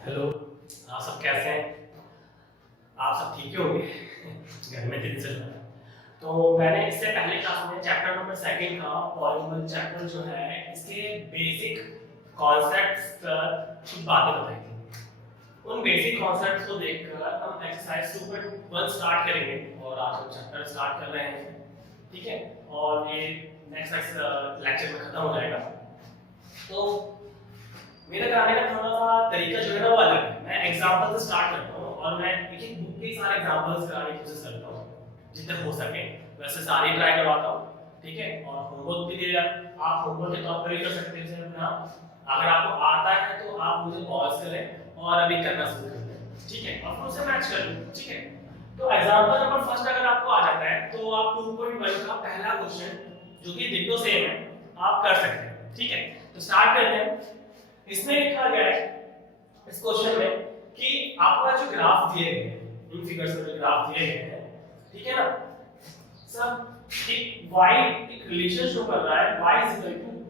Hello. आप सब कैसे हैं? आप सब ठीक ही होंगे। घर में दिन चल रहा है। तो मैंने इससे पहले क्लास में चैप्टर नंबर सेकंड का पॉलीमर चैप्टर जो है इसके बेसिक कॉन्सेप्ट्स पर कुछ बातें बताई थी। उन बेसिक कॉन्सेप्ट्स को देखकर हम एक्सरसाइज 2.1 स्टार्ट करेंगे और आज हम चैप्टर स्टार्ट कर रहे हैं। ठीक है, और ये नेक्स्ट लेक्चर में खत्म हो जाएगा। तो मेरा कराने का थोड़ा सा तरीका जो है ना वो अलग है। मैं एग्जांपल से स्टार्ट करता हूँ और मैं एक एक बुक के सारे एग्जांपल्स कराने की कोशिश करता हूँ जितने हो सके। वैसे सारे ट्राई करवाता हूँ, ठीक है। और होमवर्क भी दे आप होमवर्क के तौर पर भी कर सकते हैं इसे अपना। अगर आपको आता है तो आप मुझे पॉज करें और अभी करना शुरू कर दें, ठीक है, और फिर उसे मैच कर लूँ, ठीक है। तो एग्जांपल नंबर फर्स्ट अगर आपको आ जाता है तो आप 2.1 का पहला क्वेश्चन जो कि डिट्टो सेम है आप कर सकते हैं, ठीक है। तो स्टार्ट करते हैं। इसमें लिखा गया है इस क्वेश्चन में कि आपका जो ग्राफ दिए गए हैं, इन फिगर्स में जो ग्राफ दिए गए हैं, ठीक है ना, सब एक y एक रिलेशन शो कर रहा है y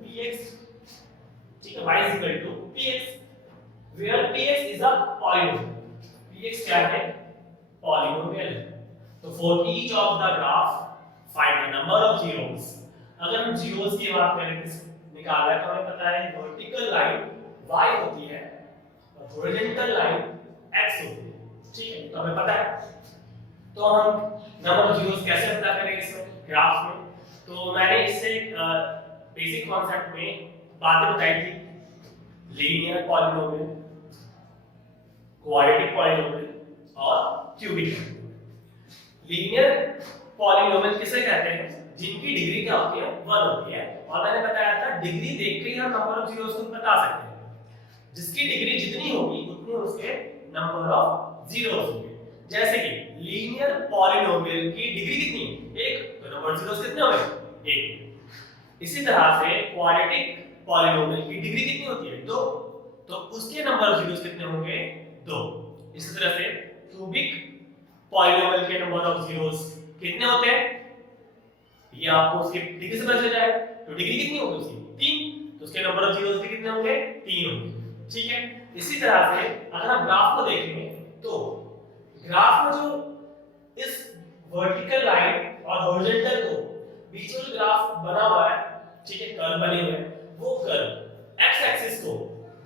px, ठीक है, y px where px is a polynomial। px क्या है? पॉलिनोमियल है। तो for each of the graph find the number of zeros. अगर हम जीरोस की बात करें निकालना है तो हमें पता है वर्टिकल लाइन y होती है और हॉरिजॉन्टल लाइन x होती है, ठीक है, तो हमें पता है। तो हम नंबर ऑफ जीरोस कैसे पता करेंगे इसमें ग्राफ में? तो मैंने इससे बेसिक कॉन्सेप्ट में बातें बताई थी, लीनियर पॉलिनोमियल, क्वाड्रेटिक पॉलिनोमियल और क्यूबिक पॉलिनोमियल। लीनियर पॉलिनोमियल किसे कहते हैं? जिनकी डिग्री क्या होती है? 1 होती है। और मैंने बताया था डिग्री देख के ही हम नंबर ऑफ जीरोस को बता सकते हैं। जिसकी डिग्री जितनी होगी उतने उसके नंबर ऑफ जीरोस होंगे। जैसे कि लीनियर पॉलिनोमियल की डिग्री कितनी है? 1, तो नंबर ऑफ जीरोस कितने होंगे? 1। इसी तरह से क्वाड्रेटिक पॉलिनोमियल की डिग्री कितनी होती है? 2, तो उसके नंबर ऑफ जीरोस कितने होंगे? 2। इसी तरह से क्यूबिक पॉलिनोमियल के नंबर ऑफ जीरोस कितने होते हैं? ये आपको उसकी डिग्री से पता चल जाएगा। तो डिग्री कितनी होगी उसकी? 3, तो उसके नंबर ऑफ जीरोस भी कितने होंगे? 3 होंगे, ठीक है। इसी तरह से अगर हम ग्राफ को देखेंगे तो ग्राफ में जो इस वर्टिकल लाइन और हॉरिजॉन्टल को बीच में जो ग्राफ बना हुआ है, ठीक है, कर्व बने हुए हैं, वो कर्व एक्स एक्सिस को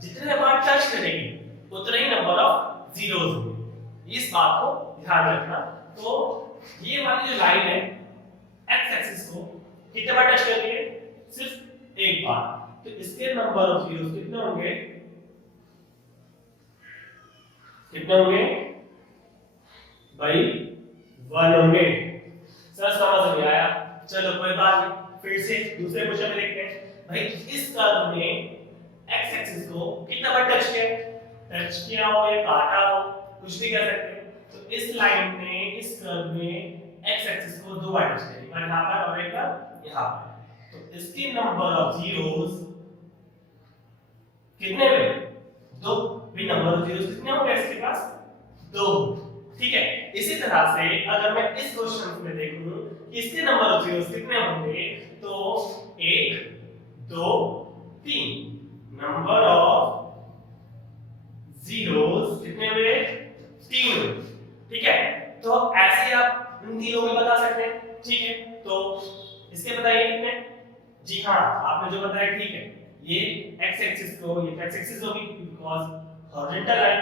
जितने बार टच करेगी उतने ही नंबर ऑफ जीरोस होंगे। इस बात को ध्यान रखना। तो ये वाली जो लाइन है एक्स एक्सिस को कितने बार टच कर रही है? सिर्फ एक बार। तो इसके नंबर ऑफ जीरोस कितने होंगे? कितने होंगे भाई? 1 होंगे। सर समझ नहीं आया, चलो कोई बात नहीं, फिर से दूसरे क्वेश्चन में देखते हैं। भाई इस कर्व में एक्स एक्सिस को कितना बार टच किया? टच किया हो या काटा हो, कुछ भी कह सकते हैं। तो इस लाइन ने इस कर्व में एक्स एक्सिस को 2 बार टच किया, एक बार यहां पर और एक बार यहां पर। तो इसके नंबर ऑफ जीरोस कितने हुए? 2। भी नंबर ऑफ जीरोस कितने होंगे इसके पास? 2, ठीक है। इसी तरह से अगर मैं इस क्वेश्चन में देखूं कि इसके नंबर ऑफ जीरोस कितने होंगे, तो 1, 2, 3 नंबर ऑफ जीरोस कितने हुए? 3 हुए, ठीक है। तो ऐसे आप इन तीनों में बता सकते हैं, ठीक है। तो इसके बताइए कितने? जी हाँ, आपने जो बताया ठीक है। ये x एक्सिस को, ये x एक्सिस होगी because horizontal line,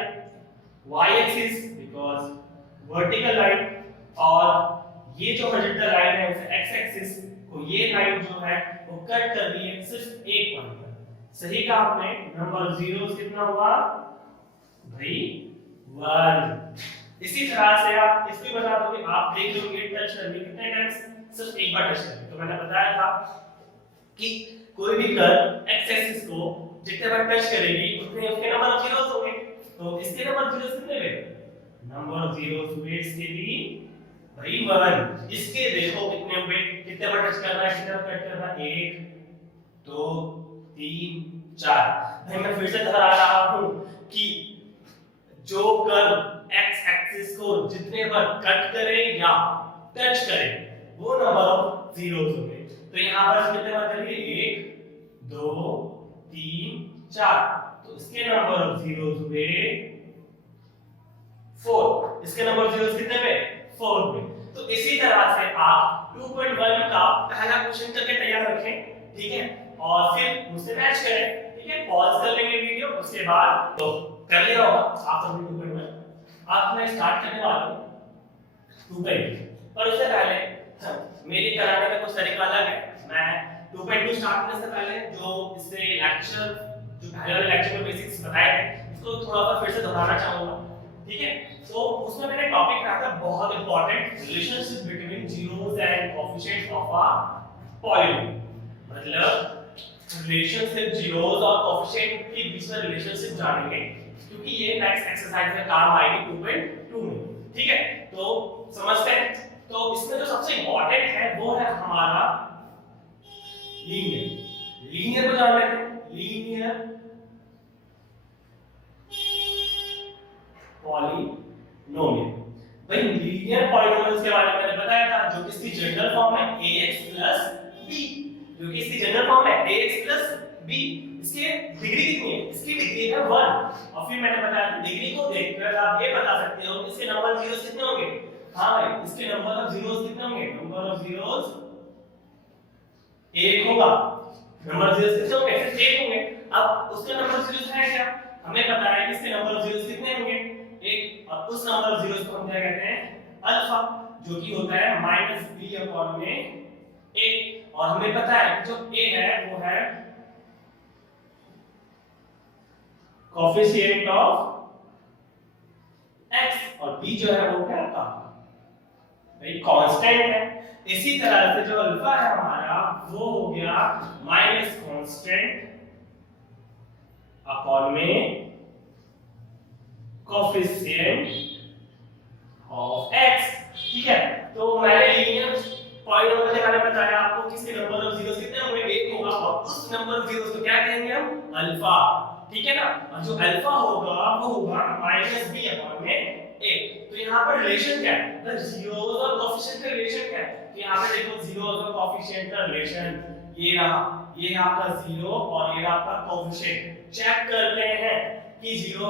y axis because vertical line, और ये जो हॉरिजॉन्टल लाइन है उसे x एक्सिस को ये लाइन जो है वो कट कर रही है सिर्फ एक पॉइंट पर। सही कहा आपने। नंबर ऑफ जीरोस कितना हुआ भाई? 1। इसी तरह से आप इसको भी बता दो कि आप देख लो ये टच करने कितने टाइम्स? सिर्फ एक बार टच करने। तो मैंने बताया था कि कोई भी कर्व x एक्सिस को जितने बार टच करेगी उतने उसके नंबर ऑफ जीरोस होंगे। तो इसके नंबर ऑफ जीरोस कितने हुए? नंबर ऑफ जीरोस हुए इसके भी भाई 1। इसके देखो कितने हुए? कितने बार टच कर रहा है, कितने बार कट कर रहा है? 1, 2, 3, 4। भाई मैं फिर से दोहरा रहा हूं कि जो कर्व x एक्सिस को जितने बार कट करे या टच करे वो नंबर ऑफ जीरोस होंगे। तो यहां पर कितने बार करेंगे? 1, 2, 3, 4। तो इसके नंबर ऑफ जीरोस हुए इसके नंबर ऑफ जीरोस कितने पे 4 पे। तो इसी तरह से आप 2.1 का पहला क्वेश्चन करके तैयार रखें, ठीक है, और फिर उससे मैच करें, ठीक है। पॉज कर लेंगे वीडियो, उसके बाद तो कर लिया होगा आप सबने 2.1। अब मैं स्टार्ट करने वाला हूं 2.2, पर उससे पहले मेरी कराने का कुछ तरीका अलग है। मैं 2.2 स्टार्ट करने से पहले जो इससे लेक्चर, जो पहले वाले लेक्चर में बेसिक्स बताए थे, उसको थोड़ा सा फिर से दोहराना चाहूंगा, ठीक है। तो उसमें मैंने टॉपिक रखा था बहुत important, relationship between zeros and coefficients of a polynomial. मतलब रिलेशनशिप जीरोस और कोएफिशिएंट के बीच में रिलेशनशिप जानेंगे, क्योंकि ये नेक्स्ट एक्सरसाइज में काम आएगी 2.2 में, ठीक है। तो समझते हैं। तो इसमें जो सबसे इंपॉर्टेंट है वो है हमारा लीनियर। लीनियर को जान लेते हैं, लीनियर पॉलीनोमियल। भाई लीनियर पॉलीनोमियल्स के बारे में मैंने बताया था, जो इसकी जनरल फॉर्म है ax b, जो कि इसकी जनरल फॉर्म है ax b। इसकी डिग्री कितनी है? इसकी डिग्री है 1। और फिर मैंने बताया कि डिग्री को देखकर आप ये बता सकते हो कि इसके नंबर ऑफ जीरोस कितने होंगे। हां भाई, इसके नंबर ऑफ जीरोस कितने होंगे? नंबर ऑफ जीरोस 1 होगा। नंबर ऑफ जीरोस कितने होंगे? सिर्फ 1 होंगे। अब उसका नंबर ऑफ जीरोस है क्या? हमें पता है कि इसके नंबर ऑफ जीरोस कितने होंगे? 1। और उस नंबर ऑफ जीरोस को हम क्या कहते हैं? अल्फा, जो कि होता है -b/a। और हमें पता है कि जो a है वो है कोएफिशिएंट ऑफ x, और b जो है वो क्या था भाई? कांस्टेंट है। इसी तरह से जो अल्फा है हमारा वो हो गया माइनस कांस्टेंट अपॉन में कोएफिशिएंट ऑफ x, ठीक है। तो मैंने लीनियर पॉलीनोमियल के बारे में बताया आपको कि इसके नंबर ऑफ जीरोस कितने होंगे? 1 होगा, और उस नंबर ऑफ जीरोस को क्या कहेंगे हम? अल्फा, ठीक है ना। और जो अल्फा होगा वो होगा -b/a। तो यहाँ पर रिलेशन क्या है? द जीरोस और कोएफिशिएंट का रिलेशन क्या है? तो यहाँ पे देखो जीरोस और कोएफिशिएंट का रिलेशन ये रहा, ये आपका जीरो और ये आपका कोएफिशिएंट। चेक करते हैं कि जीरो,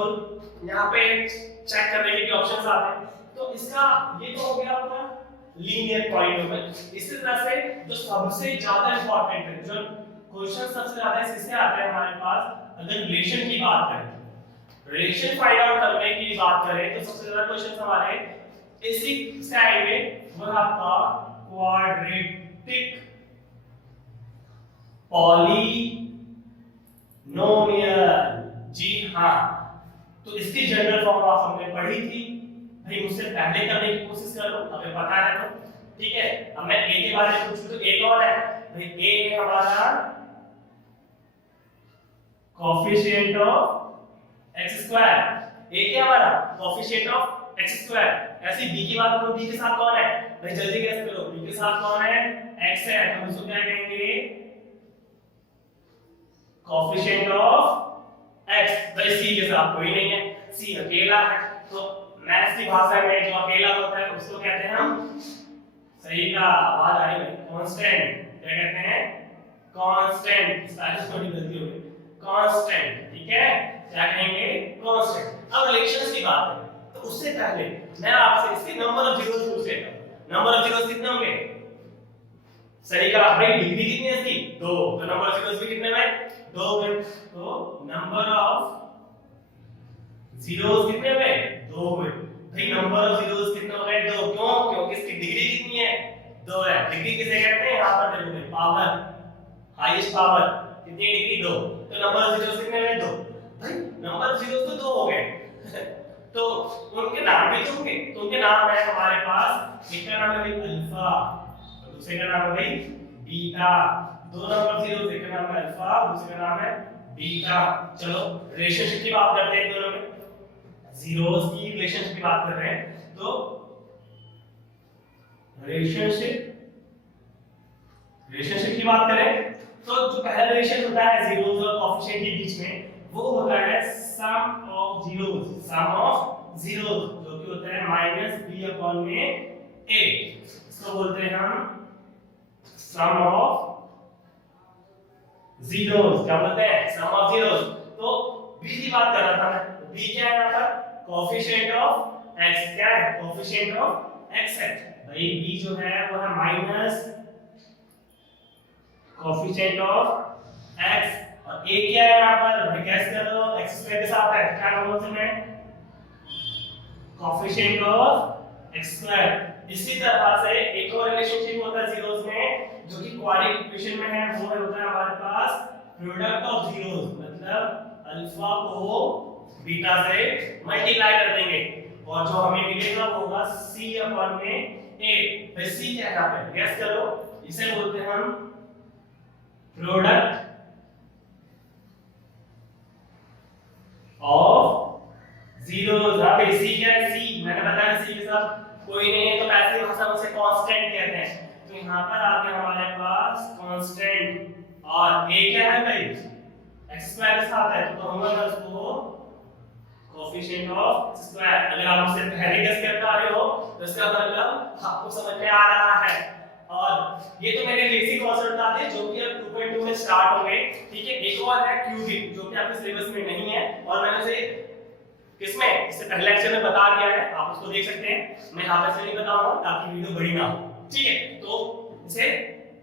यहाँ पे चेक करने के ऑप्शंस आते हैं। तो इसका ये तो हो गया आपका लीनियर पॉलीनोमियल। इसी तरह से जो सबसे ज्यादा इंपॉर्टेंट है, जो क्वेश्चन सबसे ज्यादा इससे आता है हमारे पास, अगर रिलेशन की बात करें, रिलेशन फाइंड आउट करने की बात करें, तो सबसे ज्यादा क्वेश्चन हमारे इसी से आएंगे, वो आपका क्वाड्रेटिक पॉलीनोमियल। जी हाँ, तो इसकी जनरल फॉर्म आप हमने पढ़ी थी भाई, मुझसे पहले करने की कोशिश करो, हमें पता है तो, ठीक है। अब मैं a के बारे में पूछूं तो a कौन है भाई? a है हमारा coefficient of x square. a क्या हमारा? Coefficient of x square. ऐसी b की बात करो, b के साथ कौन है भाई? जल्दी गैस करो, b के साथ कौन है? x है, तो हम इसको क्या कहेंगे? Coefficient of x। भाई c के साथ कोई नहीं है, c अकेला है। तो मैथ्स की भाषा में जो अकेला होता है उसको कहते हैं हम, सही का आवाज आ रही है, कांस्टेंट। क्या कहते हैं? कांस्टेंट। स्पेलिंग थोड़ी गलती हो गई, कांस्टेंट, ठीक है। क्या कहेंगे? कांस्टेंट। अब रिलेशंस की बात करें तो उससे पहले मैं आपसे इसके नंबर ऑफ जीरोस पूछ लेता हूं। नंबर ऑफ जीरोस कितने होंगे? सही का भाई, डिग्री कितनी है इसकी? 2। तो नंबर ऑफ जीरोस भी कितने में? 2 में। तो नंबर ऑफ जीरोस कितने में? 2 में। भाई नंबर ऑफ जीरोस कितने हो गए? 2। क्यों? क्योंकि इसकी डिग्री कितनी है? 2 है। डिग्री किसे कहते हैं? यहां पर देखोगे पावर, हाईएस्ट पावर कितनी डिग्री? 2। तो नंबर ऑफ जीरोस कितने में? 2। भाई नंबर ऑफ जीरोस तो 2 हो गए तो उनके नाम भी तो होंगे। तो उनके नाम है हमारे पास, एक का नाम है भाई अल्फा और दूसरे का नाम है भाई बीटा। दो नंबर ऑफ जीरोस, एक का नाम है अल्फा, दूसरे का नाम है बीटा। चलो रिलेशनशिप की बात करते हैं दोनों में, जीरोस की रिलेशनशिप की बात कर रहे हैं। तो रिलेशनशिप की बात करें तो जो पहला रिलेशन होता है जीरोस और कोएफिशिएंट के बीच में, वो होता है sum of zeros. Sum of zeros जो कि होता है -b/a। इसको बोलते हैं हम सम ऑफ जीरोस। क्या बोलते हैं? सम ऑफ जीरोस। तो b की बात कर रहा था मैं, b क्या है यहाँ पर? कोएफिशिएंट ऑफ x क्या है कोएफिशिएंट ऑफ x है भाई b जो है वो है माइनस कोएफिशिएंट ऑफ x और a क्या है यहां पर भाई गैस करो x² के साथ है क्या नंबर में कोएफिशिएंट ऑफ x²। इसी तरह से एक और रिलेशनशिप होता है जीरोस में जो कि क्वाड्रेटिक इक्वेशन में है वो होता है हमारे पास प्रोडक्ट ऑफ जीरोस मतलब अल्फा को बीटा से मल्टीप्लाई कर देंगे और जो हमें मिलेगा वो होगा c अपॉन में a। भाई c क्या है यहां पे गैस करो इसे बोलते हैं हम प्रोडक्ट ऑफ जीरोस। यहां पे c क्या है c मैंने बताया c के साथ कोई नहीं है तो ऐसे ही हम उसे कांस्टेंट कहते हैं। तो यहाँ पर आ गया हमारे पास कांस्टेंट और a क्या है भाई x² के साथ है तो हम लोग उसको कोएफिशिएंट ऑफ x²। अगर आप उससे पहले गेस कर पा रहे हो तो इसका मतलब आपको समझ में आ रहा है। और ये तो मेरे बेसिक कॉन्सेप्ट बता दिए जो कि अब 2.2 में स्टार्ट होंगे ठीक है। एक और है क्यूबिक जो कि आपके सिलेबस में नहीं है और मैंने उसे किसमें इससे पहले लेक्चर में बता दिया है आप उसको देख सकते हैं। मैं यहां पे से नहीं बताऊंगा ताकि वीडियो बड़ी ना हो ठीक है। तो इसे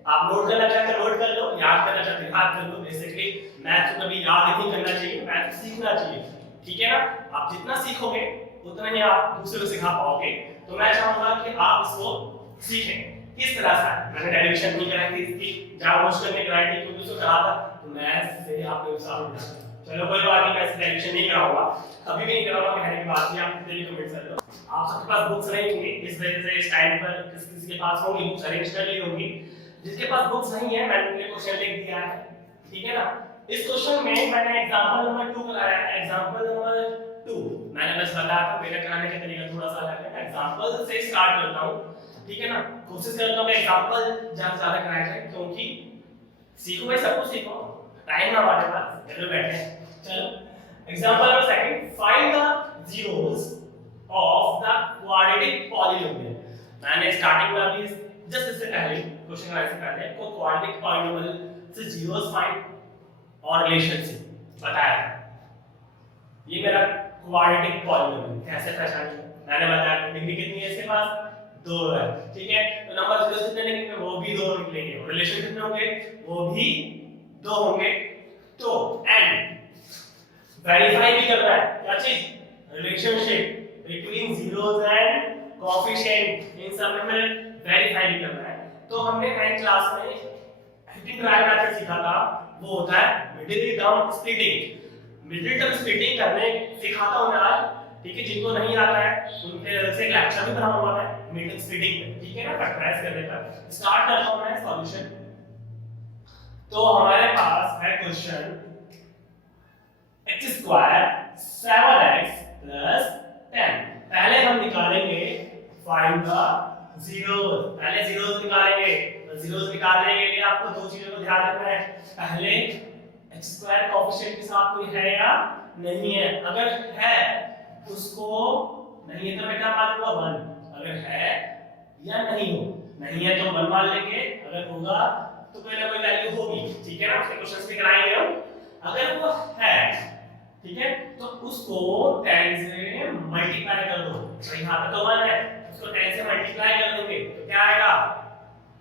आप नोट करना चाहते हो नोट कर लो याद करना चाहते हो याद कर लो। बेसिकली मैथ को कभी याद नहीं करना चाहिए मैथ सीखना चाहिए ठीक है ना। आप जितना सीखोगे उतना ही आप दूसरे को सिखा पाओगे। तो मैं चाहूंगा कि आप इसको सीखें किस तरह से। मैंने डेरिवेशन नहीं कराई थी इसकी जहां मुश्किल में कराई थी क्योंकि उसको करा था तो मैथ से आपको हिसाब उठा चलो कोई बात नहीं मैं इस डेरिवेशन नहीं कराऊंगा कभी भी नहीं कराऊंगा कहने की बात नहीं। आप कितने भी कमेंट कर लो आप सबके पास बुक्स नहीं होंगी इस वजह से इस टाइम पर किसी के पास होंगी बुक्स अरेंज कर ली होंगी। जिसके पास बुक्स नहीं है मैंने उनके क्वेश्चन लिख दिया है ठीक है ना। इस क्वेश्चन में मैंने एग्जांपल नंबर 2 कराया है। एग्जांपल नंबर 2 मैंने बस बताया था मेरा कराने का तरीका थोड़ा सा अलग है। एग्जांपल से स्टार्ट करता हूं ठीक है ना। कोशिश करता हूं कि एग्जांपल ज्यादा कराया जाए क्योंकि सीखो भाई सब कुछ सीखो टाइम ना हमारे पास चलो बैठे चलो। Example number second find the zeros of the quadratic polynomial. मैंने स्टार्टिंग में अभी जस्ट इससे पहले क्वेश्चन कराने से पहले को क्वाड्रेटिक पॉलीनोमियल से जीरोस फाइंड और रिलेशनशिप बताया। ये मेरा क्वाड्रेटिक पॉलीनोमियल कैसे पहचानेंगे मैंने बताया डिग्री कितनी है इसके पास 2 है ठीक है। तो नंबर जीरो कितने निकलेंगे वो भी 2 निकलेंगे और रिलेशन कितने होंगे वो भी 2 होंगे। तो एंड वेरीफाई भी करना है क्या चीज relationship between zeros and coefficient इन सब में वेरीफाई भी करना है। तो हमने 9th क्लास में हिटिंग ट्रायल मेथड सीखा था वो होता है middle term splitting. Middle term splitting करने सिखाता हूं मैं आज ठीक है। जिनको नहीं आता है उनके से एक लेक्चर भी बनाऊंगा मैं मिडिल टर्म स्प्लिटिंग पे ठीक है ना। प्रैक्टिस करने का स्टार्ट करता हूं मैं सॉल्यूशन। तो हमारे पास है क्वेश्चन x² 7x + 10। पहले हम निकालेंगे फाइंड द जीरोस। पहले जीरोस निकालेंगे तो जीरोस निकालने के लिए आपको दो चीजों को ध्यान रखना है। पहले x² कोएफिशिएंट के साथ कोई है या नहीं है। अगर है उसको नहीं है तो मैं क्या मान लूंगा 1। अगर है या नहीं हो नहीं है तो 1 मान लेंगे अगर होगा तो कोई ना कोई वैल्यू होगी ठीक है ना। उसके क्वेश्चंस भी कराएंगे हम। अगर वो है ठीक है तो उसको 10 से मल्टीप्लाई कर दो। तो यहां पे तो 1 है उसको 10 से मल्टीप्लाई कर दोगे तो क्या आएगा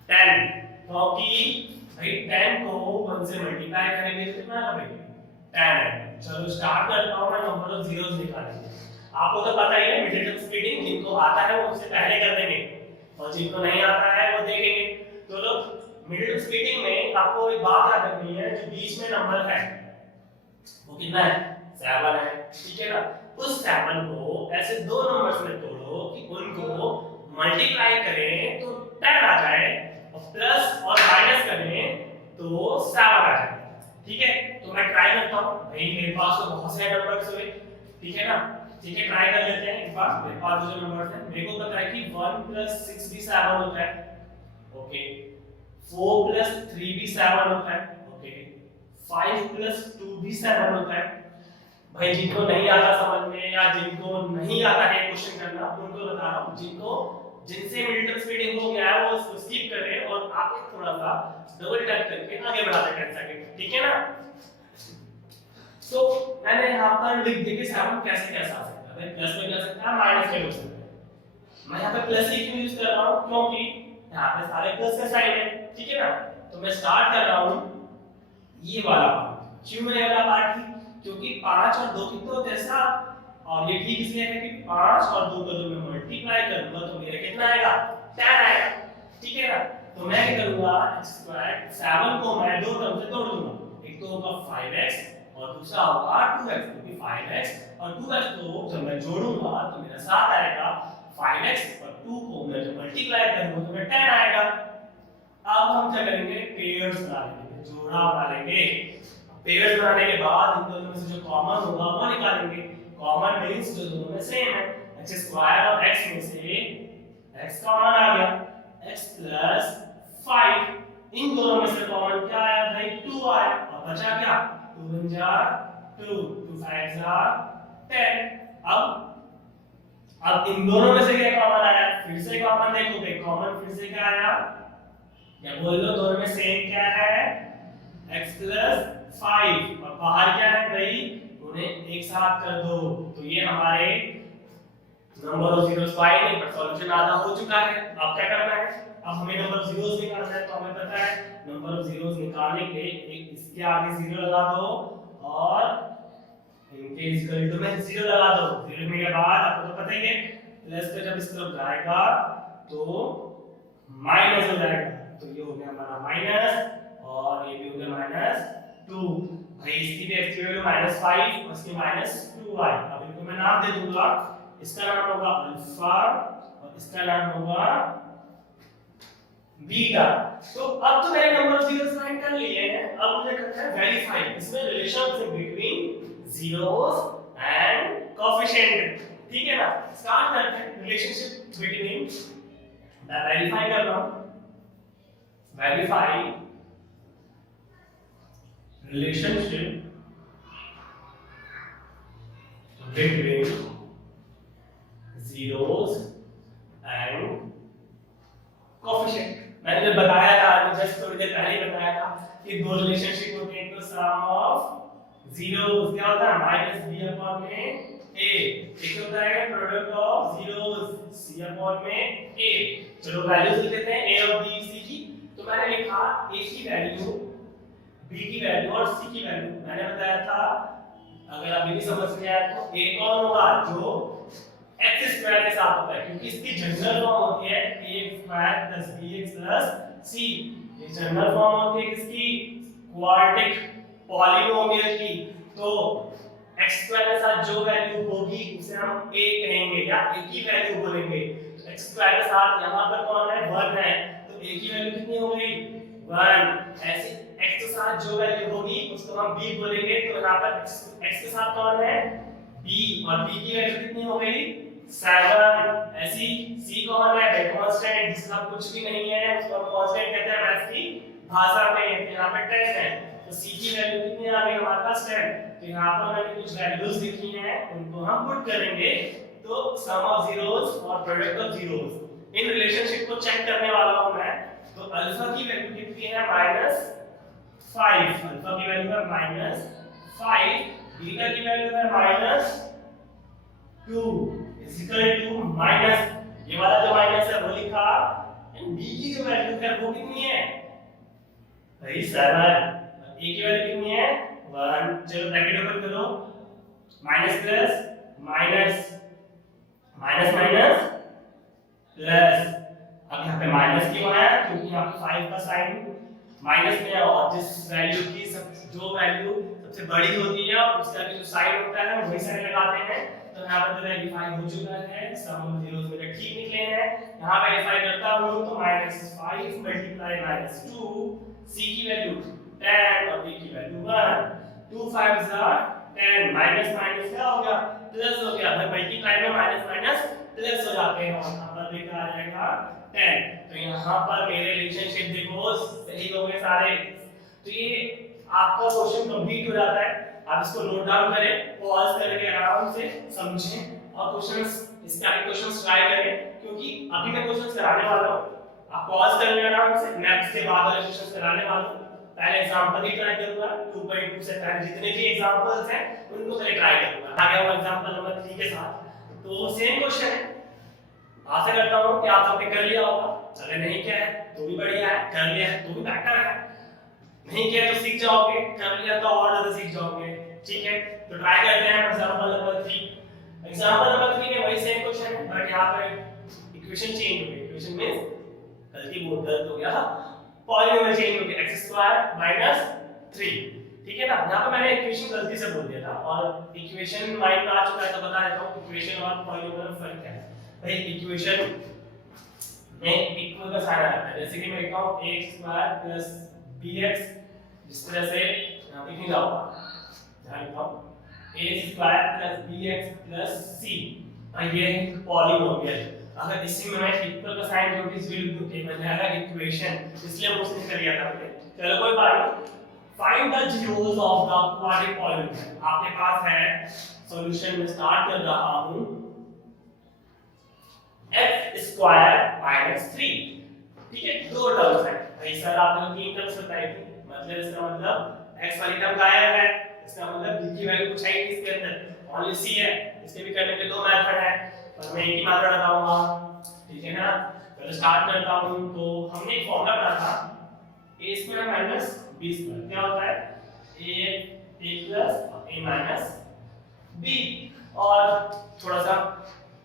10 क्योंकि भाई 10 को 1 से मल्टीप्लाई करेंगे तो कितना आएगा भाई 10 है। चलो स्टार्ट करता हूं मैं नंबर ऑफ जीरोस निकालने। आपको तो पता ही है मिडिल टर्म स्प्लिटिंग जिनको आता है वो उससे पहले कर देंगे और जिनको नहीं आता है वो देखेंगे। तो लोग मिडिल टर्म स्प्लिटिंग में आपको एक बात याद रखनी है जो बीच में नंबर है वो कितना है 7 है ठीक है ना। उस 7 को ऐसे दो नंबर्स में तोड़ो कि उनको मल्टीप्लाई करें तो 10 आ जाए और प्लस और माइनस करें तो 7 आ जाए ठीक है। तो मैं ट्राई करता हूं भाई मेरे पास तो बहुत सारे नंबर्स हुए ठीक है ना। ठीक है ट्राई कर लेते हैं एक बार। मेरे पास जो नंबर्स हैं मेरे को पता है कि 1 + 6 भी 7 होता है ओके। 4 + 3 भी 7 होता है ओके। 5 + 2 भी 7 होता है। भाई जिनको नहीं आता समझ में या जिनको नहीं आता है क्वेश्चन करना उनको बता रहा हूं जिनसे मिडिल टर्म स्प्लिटिंग हो गया है वो उसको स्किप करें और आगे थोड़ा सा डबल टैप करके आगे बढ़ाते कर सकें ठीक है ना। तो मैंने यहां पर लिख दिया कि 7 कैसे कैसे आ सकता है। प्लस में कर सकता है माइनस में फाइव हो सकता है। मैं यहाँ पे प्लस ही क्यों यूज कर रहा हूँ, क्योंकि यहाँ पे सारे प्लस का साइन है, ठीक है ना। तो मैं स्टार्ट कर रहा हूँ ये वाला पार्ट, क्यों ये वाला पार्ट, क्योंकि 5 और 2 कितने होते हैं 7, और ये ठीक इसलिए है कि 5 और 2 को जब मैं मल्टीप्लाई करूंगा तो मेरा कितना आएगा 10 आएगा, ठीक है ना। तो मैं क्या करूंगा x² 7 को मैं दो टर्म से तोड़ दूंगा, एक तो होगा 5x और दूसरा होगा 2x, क्योंकि 5x और 2x को जब मैं जोड़ूंगा तो मेरा 7 आएगा, 5x और 2 को मैं जब मल्टीप्लाई करूंगा तो मेरा 10 आएगा। अब हम क्या करेंगे, पेयर्स बना लेंगे, जोड़ा बना लेंगे। पेयर्स बनाने के बाद इन दोनों में से जो कॉमन होगा वो निकालेंगे। कॉमन मींस जो दोनों में सेम है, x² और x में से x कॉमन आ गया, x प्लस 5, इन दोनों में से कॉमन क्या आया भाई 2 आया, और बचा क्या 2 1 जा 2 2 5 जा 10। अब इन दोनों में से क्या कॉमन आया, फिर से कॉमन देखो भाई, कॉमन फिर से क्या आया, क्या बोल लो, दोनों में सेम क्या है x प्लस 5, और बाहर क्या है भाई, उन्हें एक साथ कर दो। तो ये हमारे नंबर ऑफ जीरोस पाए नहीं, पर सॉल्यूशन आधा हो चुका है। अब क्या करना है, अब हमें नंबर ऑफ जीरोस निकालना है। तो हमें पता है नंबर ऑफ जीरोस निकालने के लिए एक इसके आगे 0 लगा दो और इनके इक्वल टू में 0 लगा दो। 0 में के बाद आपको तो पता ही है प्लस पे जब इस तरफ जाएगा तो माइनस हो जाएगा, तो ये हो गया हमारा माइनस और ये भी हो गया -2। भाई इसकी भी x की वैल्यू -5 और इसकी -2 आई। अब इनको मैं नाम दे दूंगा, इसका नाम होगा अल्फा और इसका नाम होगा बीटा। तो अब तो मैंने नंबर ऑफ जीरोस फाइंड कर लिए हैं, अब मुझे करना है वेरीफाई इसमें relationship between zeros and coefficient, ठीक है ना। स्टार्ट करते हैं रिलेशनशिप बिटवीन, मैं वेरीफाई कर रहा हूं, verify relationship between zeros and coefficient। मैंने जब बताया था, जस्ट थोड़ी देर पहले बताया था कि दो रिलेशनशिप होते हैं, एक तो सम ऑफ जीरोस क्या होता है -b/a, एक होता है प्रोडक्ट ऑफ जीरोस c/a। चलो वैल्यूज लिख लेते हैं a और b c की। तो मैंने लिखा a की वैल्यू, b की वैल्यू और c की वैल्यू। मैंने बताया था अगर अभी भी समझ में आया तो a कौन होगा, जो x² के साथ होता है, क्योंकि इसकी जनरल फॉर्म होती है ax² + bx + c। ये जनरल फॉर्म होती है किसकी, क्वाड्रेटिक पॉलीनोमियल की। तो x² के साथ जो वैल्यू होगी उसे हम a कहेंगे या a की वैल्यू बोलेंगे। तो x² के साथ यहां पर कौन है 1 है, तो a की वैल्यू कितनी हो गई 1। ऐसे x के साथ जो वैल्यू होगी उसको हम b बोलेंगे। तो यहाँ पर x के साथ कौन है b, और b की वैल्यू कितनी हो गई 7। ऐसी c कौन है कांस्टेंट, जिसका कुछ भी नहीं है उसको हम कांस्टेंट कहते हैं मैथ्स की भाषा में। तो यहाँ पर 10 है, तो c की वैल्यू कितनी आ गई हमारे पास 10। तो यहाँ पर मैंने कुछ वैल्यूज लिखी हैं, उनको हम पुट करेंगे। तो सम ऑफ जीरोस और product of zeros, in relationship को चेक करने वाला हूं मैं। तो अल्फा की वैल्यू कितनी है -5, अल्फा की वैल्यू है -5, बीटा की वैल्यू है -2 इक्वल टू माइनस, ये वाला जो माइनस है वो लिखा, एंड बी की जो वैल्यू है वो कितनी है भाई 7, ए की वैल्यू कितनी है 1। चलो ब्रैकेट ओपन करो, minus plus minus minus minus plus. अब यहाँ पे माइनस क्यों आया, क्योंकि यहाँ पे 5 का साइन माइनस में है, और जिस वैल्यू की जो वैल्यू सबसे बड़ी होती है उसका भी जो साइन होता है वही साइन लगाते हैं। तो यहाँ पर वेरीफाई हो चुका है, सम ऑफ जीरोस मेरे ठीक निकले हैं। यहाँ वेरीफाई करता हूँ तो -5 × -2, c की वैल्यू 10 और b की वैल्यू 1, 2 5 10, माइनस माइनस क्या हो गया प्लस हो गया। भाई मल्टीप्लाई में माइनस माइनस प्लस हो जाते हैं, और यहाँ पर लिखा आ जाएगा 10। तो यहाँ पर मेरे रिलेशनशिप देखो सही हो गए सारे। तो ये आपका क्वेश्चन कंप्लीट हो जाता है। आप इसको नोट डाउन करें, पॉज करके आराम से समझें और क्वेश्चंस, इसके आगे क्वेश्चंस ट्राई करें, क्योंकि अभी मैं क्वेश्चंस कराने वाला हूँ। आप पॉज कर लें आराम से, मैं इसके बाद वाले क्वेश्चंस कराने वाला हूँ। पहले एग्जांपल ही ट्राई करूंगा, 2.2 से पहले जितने भी एग्जांपल्स हैं उनको पहले ट्राई करूंगा। आ गया हूं एग्जांपल नंबर 3 के साथ। तो सेम क्वेश्चन है, आशा करता हूँ कि आप सबने कर लिया होगा। अगर नहीं किया है तो भी बढ़िया है, कर लिया है तो भी बेटर है, नहीं किया तो सीख जाओगे, कर लिया तो और ज्यादा सीख जाओगे। ठीक है, तो ट्राई करते हैं एग्जांपल नंबर 3। एग्जांपल नंबर 3 में वही सेम क्वेश्चन है, बट यहाँ पर इक्वेशन चेंज हो गई। इक्वेशन मींस गलती बहुत गलत हो गया, पॉलिनोमियल चेंज हो गया, x² - 3। ठीक है ना, यहाँ पे मैंने इक्वेशन गलती से बोल दिया था, और इक्वेशन माइंड में आ चुका है तो बता देता हूँ इक्वेशन और पॉलिनोमियल में फर्क क्या है। भाई इक्वेशन में इक्वल का साइन आता है, जैसे कि मैं लिखता हूँ ax² + bx, जिस तरह से यहाँ पे लिखा होगा, ध्यान लिखता हूँ ax² + bx + c, और ये पॉलिनोमियल। अगर इसी में मैं इक्वल का साइन जो कि लिख दूं कि मैंने अलग इक्वेशन, इसलिए वो उसने कर लिया था मैंने। चलो कोई बात नहीं, find the zeros of the quadratic polynomial. आपके पास है सॉल्यूशन में स्टार्ट कर रहा हूं x² - 3। ठीक है, दो टर्म्स है भाई सर, आपने तीन टर्म्स बताई थी, मतलब इसका मतलब x वाली टर्म गायब है, इसका मतलब b की वैल्यू कुछ है नहीं इसके अंदर, ओनली c है। इसके भी करने के दो मेथड है, पर मैं एक ही मेथड बताऊंगा। ठीक है ना, चलो स्टार्ट करता हूं। तो हमने एक फॉर्मूला पढ़ा था a² - b², क्या होता है a + a b। और थोड़ा सा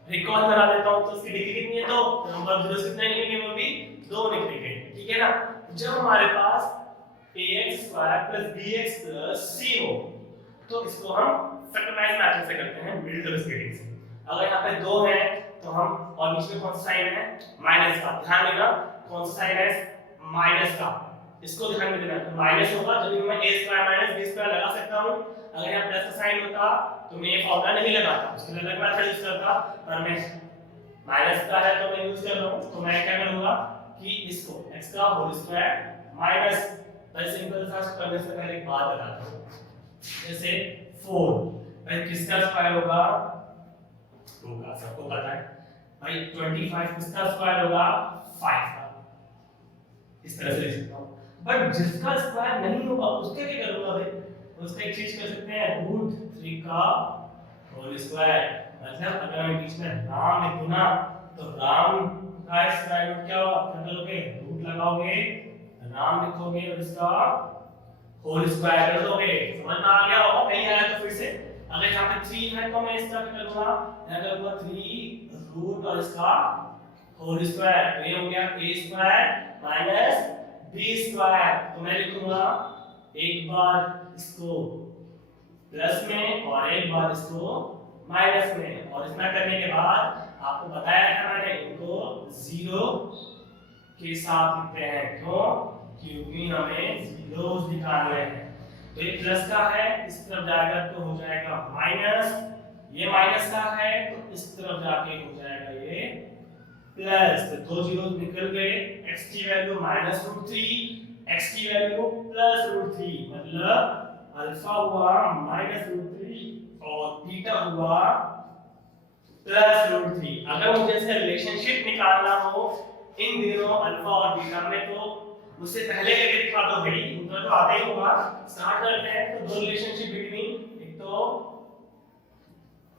रिकॉल करा देता हूं, तो इसकी डिग्री कितनी है, तो नंबर जीरो से कितने निकलेंगे, वो भी 2 निकलेंगे। ठीक है ना, जब हमारे पास ax² + bx + c हो तो इसको हम फैक्टराइज मेथड से करते हैं, मिडिल टर्म स्केलिंग से। अगर यहाँ पे 2 है तो हम, और बीच में कौन सा साइन है, माइनस का, ध्यान देना कौन सा साइन है, माइनस का, इसको ध्यान में देना। तो माइनस होगा जब भी मैं a² - b² लगा सकता हूं। अगर यहाँ प्लस का साइन होता तो मैं ये फॉर्मूला नहीं लगाता, उसके लिए अलग मेथड यूज करता, पर मैं माइनस का है तो मैं यूज कर रहा हूं, तो मैं क्या करूंगा कि इसको x का होल स्क्वायर माइनस, भाई सिंपल सा करने से पहले एक बात बताता हूं, जैसे 4, भाई किसका स्क्वायर होगा, 2 का, सबको पता है भाई। 25 किसका स्क्वायर होगा, 5 का। इस तरह से लिख सकता हूं, बट जिसका स्क्वायर नहीं होगा उसके क्या करूंगा भाई, उसका एक चीज कर सकते हैं, √3 का होल स्क्वायर। मतलब अगर मैं बीच में राम लिखूं ना, तो राम का स्क्वायर रूट क्या होगा, क्या करोगे, रूट लगाओगे, राम लिखोगे और इसका होल स्क्वायर कर दोगे। समझ में आ गया होगा, नहीं आया तो फिर से, अगर यहाँ पे 3 है तो मैं इसका क्या करूंगा, यहाँ करूंगा 3 रूट और इसका होल स्क्वायर, तो ये हो गया a² - b²। तो मैं लिखूंगा एक बार इसको प्लस में और एक बार इसको माइनस में, और इतना करने के बाद आपको बताया था मैंने, इनको 0 के साथ लिखते हैं। क्यों, क्योंकि हमें जीरोस निकालने हैं। तो ये प्लस का है, इस तरफ जाएगा तो हो जाएगा माइनस, ये माइनस का है तो इस तरफ जाके हो जाएगा ये प्लस। तो 2 जीरोस निकल गए, x की वैल्यू -√3, x की वैल्यू +√3, मतलब अल्फा हुआ -√3 और बीटा हुआ +√3। अगर मुझे इसका रिलेशनशिप निकालना हो इन दोनों अल्फा और बीटा में, तो मुझसे पहले करके दिखा दो भाई, उनका तो आते ही होगा। स्टार्ट करते हैं, तो दो रिलेशनशिप बिटवीन, एक तो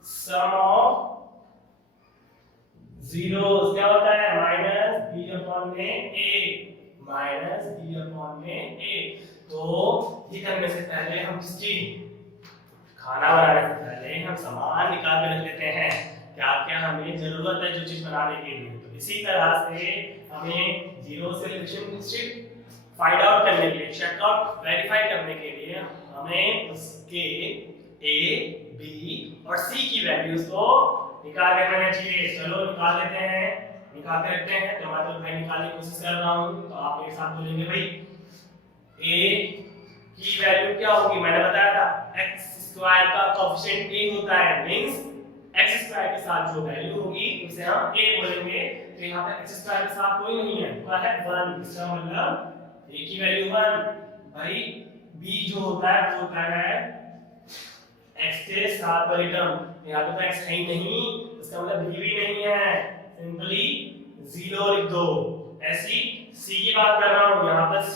सम ऑफ जीरोस क्या होता है, -b/a। तो ये करने से पहले हम किसकी, खाना बनाने से पहले हम सामान निकाल कर रख लेते हैं, क्या क्या हमें जरूरत है जो चीज बनाने के लिए। तो इसी तरह से हमें जीरो से रिलेशनशिप फाइंड आउट करने के लिए, चेक आउट वेरीफाई करने के लिए हमें उसके a, b और c की वैल्यूज को निकाल के रखना चाहिए। चलो निकाल लेते हैं, निकाल के रखते हैं। तो मैं भाई निकालने की कोशिश कर रहा हूं, तो आप मेरे साथ बोलेंगे भाई a की वैल्यू क्या होगी, मैंने बताया था x² का कोएफिशिएंट a होता है, मींस x² के साथ जो वैल्यू होगी उसे हम a बोलेंगे। तो यहां पे x² के साथ कोई नहीं है, क्या है 1, इसका मतलब a की वैल्यू 1। भाई b जो होता है वो होता है x के साथ वाली टर्म, यहां पे तो x है ही नहीं, इसका मतलब b भी नहीं है, सिंपली 0 लिख दो। ऐसी c की बात कर रहा हूं, यहां पर c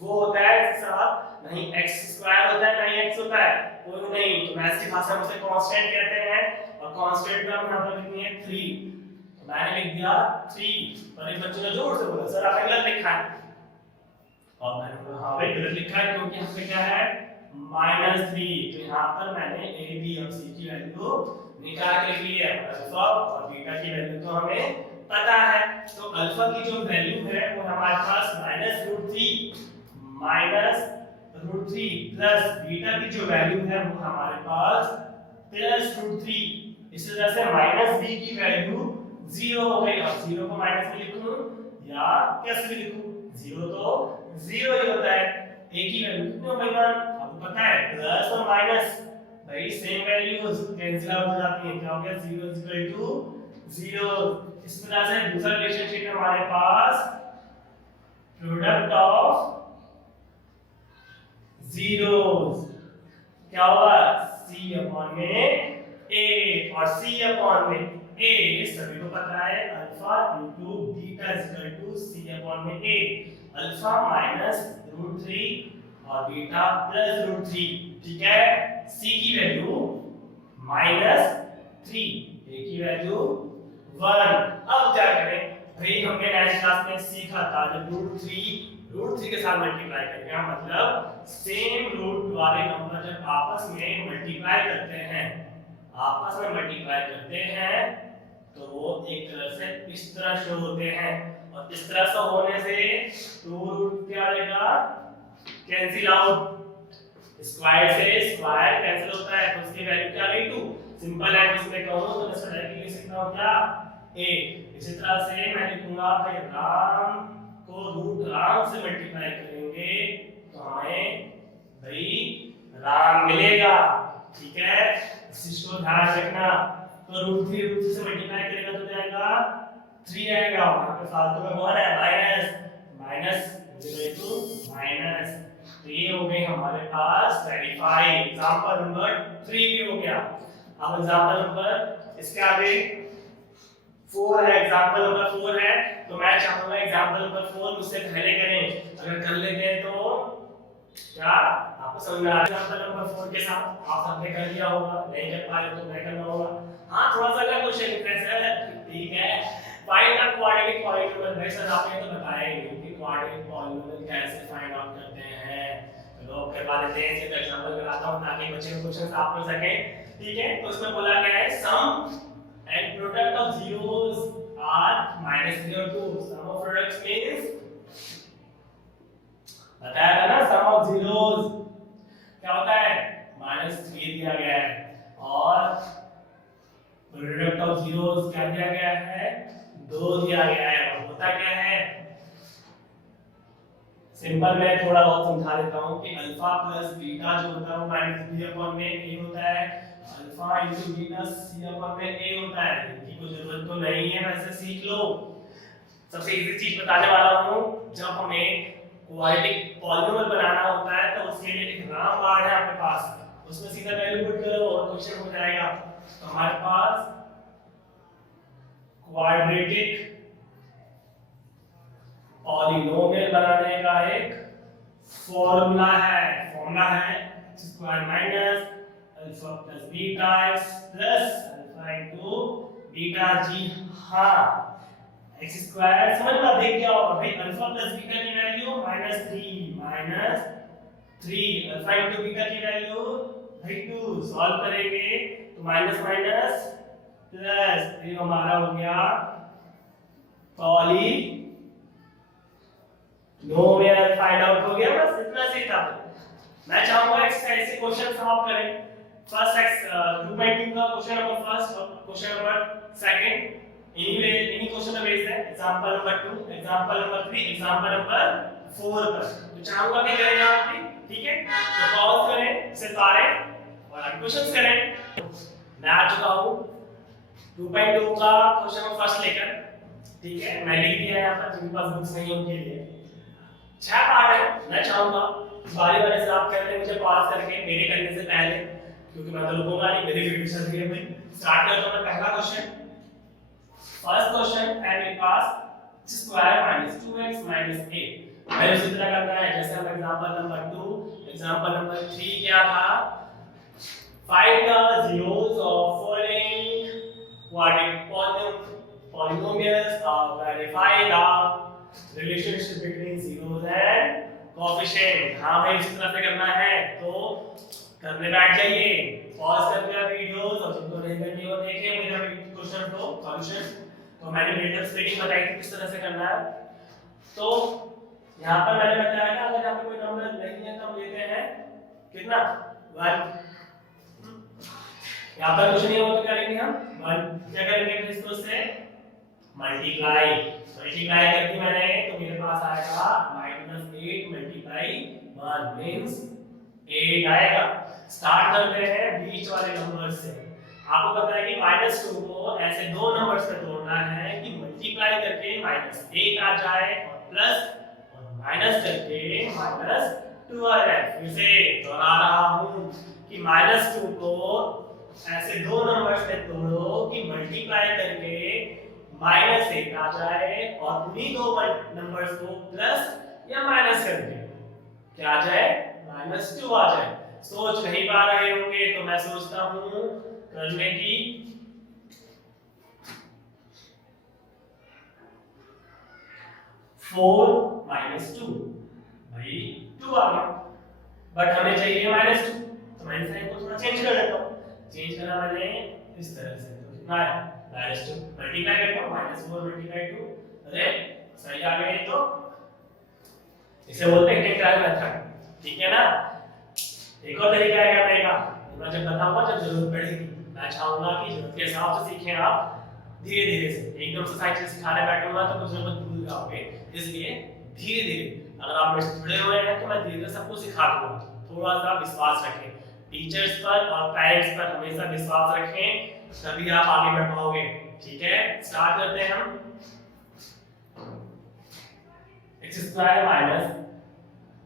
वो होता है इसके साथ नहीं x स्क्वायर होता है नहीं x होता है, कोई नहीं। तो मैथ्स की भाषा में उसे कांस्टेंट कहते हैं, और कांस्टेंट का हम यहां पर लिखनी है 3। तो मैंने लिख दिया 3, और एक बच्चे ने जोर से बोला सर आपने गलत लिखा है, और मैंने बोला हां भाई गलत लिखा है क्योंकि हमसे क्या है -3। तो यहां पर मैंने a b और c की वैल्यू निकाल के लिख ली है, अल्फा और बीटा की वैल्यू तो हमें पता है। तो अल्फा की जो वैल्यू है वो हमारे पास -√3 प्लस बीटा की जो वैल्यू है वो हमारे पास +√3। इस तरह से -b की वैल्यू 0 हो गई। अब 0 को माइनस में लिखूं या प्लस में लिखूं, 0 तो 0 ही होता है। a की वैल्यू कितनी हो गई आपको पता है, प्लस और माइनस भाई सेम वैल्यूज कैंसिल आउट हो जाती हैं। क्या हो गया 0 0। इस तरह से दूसरा रिलेशनशिप है हमारे पास प्रोडक्ट ऑफ जीरोस, क्या होगा c अपॉन में a, और c अपॉन में a सभी को पता है alpha into beta equal to c upon में a। अल्फा -√3 और बीटा +√3, ठीक है। c की वैल्यू -3, a की वैल्यू 1। अब क्या करें भाई, हमने नेक्स्ट क्लास में सीखा था जब √3 के साथ मल्टीप्लाई करेंगे, मतलब सेम रूट वाले नंबर जब आपस में मल्टीप्लाई करते हैं तो वो एक तरह से इस तरह शो होते हैं, और इस तरह से होने से 2 रूट क्या आएगा कैंसिल आउट, स्क्वायर से स्क्वायर कैंसिल होता है तो उसकी वैल्यू क्या आ गई 2। सिंपल है, इसमें कहूं तो मैं डायरेक्टली लिख सकता हूं क्या a। इसी तरह से मैं लिखूंगा भाई राम को राम से मल्टीप्लाई करेंगे तो हमें भाई राम मिलेगा, ठीक है। इस चीज को ध्यान रखना। तो √3 से मल्टीप्लाई करेगा तो जाएगा 3 आएगा, वहां पे फालतू में कौन है माइनस माइनस। तो ये हो गई हमारे पास वेरीफाई। एग्जांपल नंबर 3 भी हो गया। अब एग्जांपल नंबर इसके आगे 4 है, एग्जांपल नंबर 4 है, तो मैं चाहूंगा एग्जांपल नंबर 4 मुझसे पहले करें। अगर कर लेते हैं तो क्या आपको समझ में आ रहा है? एग्जांपल नंबर 4 के साथ आप सबने कर लिया होगा, नहीं कर पाए तो मैं करना होगा। हां थोड़ा सा अगर क्वेश्चन डिफरेंस है, ठीक है। Find the quadratic polynomial. भाई सर आपने तो बताया ही नहीं कि क्वाड्रेटिक पॉलीनोमियल कैसे फाइंड आउट करते हैं। चलो करवा लेते हैं, इसका एग्जांपल कराता हूं ताकि बच्चे को क्वेश्चन आप कर सके, ठीक है। तो उसमें बोला गया है सम and product of zeros are -3 और 2. Sum of products means बताया था ना, sum of zeros क्या होता है -3 दिया गया है, और product of zeros क्या दिया गया है 2 दिया गया है। और होता क्या है सिंपल मैं थोड़ा बहुत समझा देता हूं कि अल्फा प्लस बीटा जो होता है वो -b अपॉन में a होता है, alpha into beta c upon में a होता है। इनकी कोई जरूरत तो नहीं है, वैसे सीख लो। सबसे इजी चीज बताने वाला हूं, जब हमें क्वाड्रेटिक पॉलीनोमियल बनाना होता है तो उसके लिए एक राम बाण है आपके पास, उसमें सीधा वैल्यू पुट करो और क्वेश्चन हो जाएगा। तो हमारे पास क्वाड्रेटिक पॉलीनोमियल बनाने का एक फॉर्मूला है square minus alpha plus beta x plus alpha into beta जी। हां x स्क्वायर समझ में देख क्या होगा भाई, अल्फा प्लस बीटा की वैल्यू -3 अल्फा इनटू बीटा की वैल्यू भाई 2। सॉल्व करेंगे तो माइनस माइनस प्लस, ये हमारा हो गया पॉली नोमियल फाइंड आउट हो गया। बस इतना सी था। मैं चाहूंगा एक्सरसाइज से क्वेश्चन सॉल्व करें। फर्स्ट 2.2 का क्वेश्चन नंबर फर्स्ट और क्वेश्चन नंबर सेकंड इन्हीं क्वेश्चन का बेस है। Example number 2, example number 3, example number 4 पर। तो चाहूंगा कि करें आप भी, ठीक है। तो पॉज करें, इसे उतारें और हम क्वेश्चंस करें। मैं आ चुका हूं 2.2 का क्वेश्चन नंबर फर्स्ट लेकर, ठीक है। मैं लिख दिया यहां पर, जिनके पास बुक्स नहीं उनके लिए 6 पार्ट है। मैं चाहूंगा बारी बारी से आप कहते हैं मुझे पास करके मेरे करने से पहले, क्योंकि मैं तो रुकूंगा नहीं, मेरी वीडियो चल रही है भाई। स्टार्ट करता हूं मैं पहला क्वेश्चन। फर्स्ट क्वेश्चन है मेरे पास स्क्वायर -2x - 8। मैं उसी तरह करना है जैसे हम एग्जांपल नंबर 2, एग्जांपल नंबर 3 क्या था? Find the zeros of following polynomials or verify the relationship between zeros and coefficient। हाँ भाई इसी तरह से करना है तो करने बैठ जाइए, पॉज कर दिया वीडियोस और जिनको नहीं करनी वो देखें मेरा क्वेश्चन को सॉल्यूशन। तो मैंने मेथड स्प्लिटिंग बताई थी किस तरह से करना है। तो यहाँ पर मैंने बताया था अगर यहाँ पे कोई नंबर नहीं है तो हम लेते हैं कितना 1। यहाँ पर कुछ नहीं हो तो करेंगे हम 1 क्या करेंगे फिर इसको से मल्टीप्लाई करके मैंने तो मेरे पास आएगा -8 मल्टीप्लाई 1 मींस 8 आएगा। स्टार्ट करते हैं बीच वाले नंबर से। आपको पता है कि -2 को ऐसे दो नंबर्स पे तोड़ना है कि मल्टीप्लाई करके -8 आ जाए और प्लस और माइनस करके -2 आ जाए। फिर से दोहरा रहा हूं कि -2 को ऐसे दो नंबर्स पे तोड़ो कि मल्टीप्लाई करके -8 आ जाए और उन्हीं दो नंबर्स को प्लस या माइनस करके क्या आ जाए -2 आ जाए। सोच नहीं पा रहे होंगे तो मैं सोचता हूं करने की 4 -2 भाई 2 आ गया बट हमें चाहिए -2 तो मैं साइन को थोड़ा चेंज कर देता हूं। चेंज करा मैंने इस तरह से तो कितना है -2 मल्टीप्लाई करता हूं -4 मल्टीप्लाई 2 अरे सही आ गया तो इसे बोलते हैं इंटीग्रल मेथड। ठीक है ना। एक और तरीका है करने का मैं जब बताऊंगा जब जरूरत पड़ेगी। मैं चाहूंगा कि जरूरत के हिसाब से सीखें आप धीरे धीरे से। एकदम से साइंस सिखाने बैठूंगा तो कुछ जरूरत भूल जाओगे इसलिए धीरे धीरे अगर आप मेरे से जुड़े हुए हैं तो मैं धीरे धीरे सबको सिखा दूंगा। थोड़ा सा विश्वास रखें टीचर्स पर और पेरेंट्स पर हमेशा विश्वास रखें तभी आप आगे बढ़ पाओगे। ठीक है स्टार्ट करते हैं हम। x²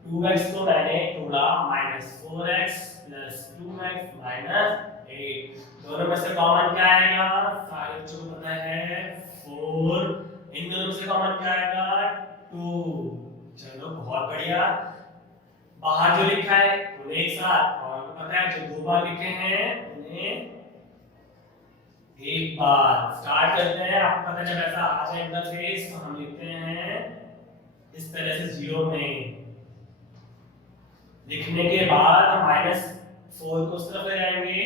- 2x को मैंने तोड़ा -4x + 2x - 8 दोनों में से कॉमन क्या आएगा? सारे बच्चों को पता है 4 इन दोनों में से कॉमन क्या आएगा 2। चलो बहुत बढ़िया। बाहर जो लिखा है उन्हें एक साथ और पता है जो दो बार लिखे हैं उन्हें एक बार। स्टार्ट करते हैं। आपको पता है जब ऐसा आ जाए इंटरफेस तो हम लिखते हैं इस तरह से 0 में लिखने के बाद हम -4 को उस तरफ ले जाएंगे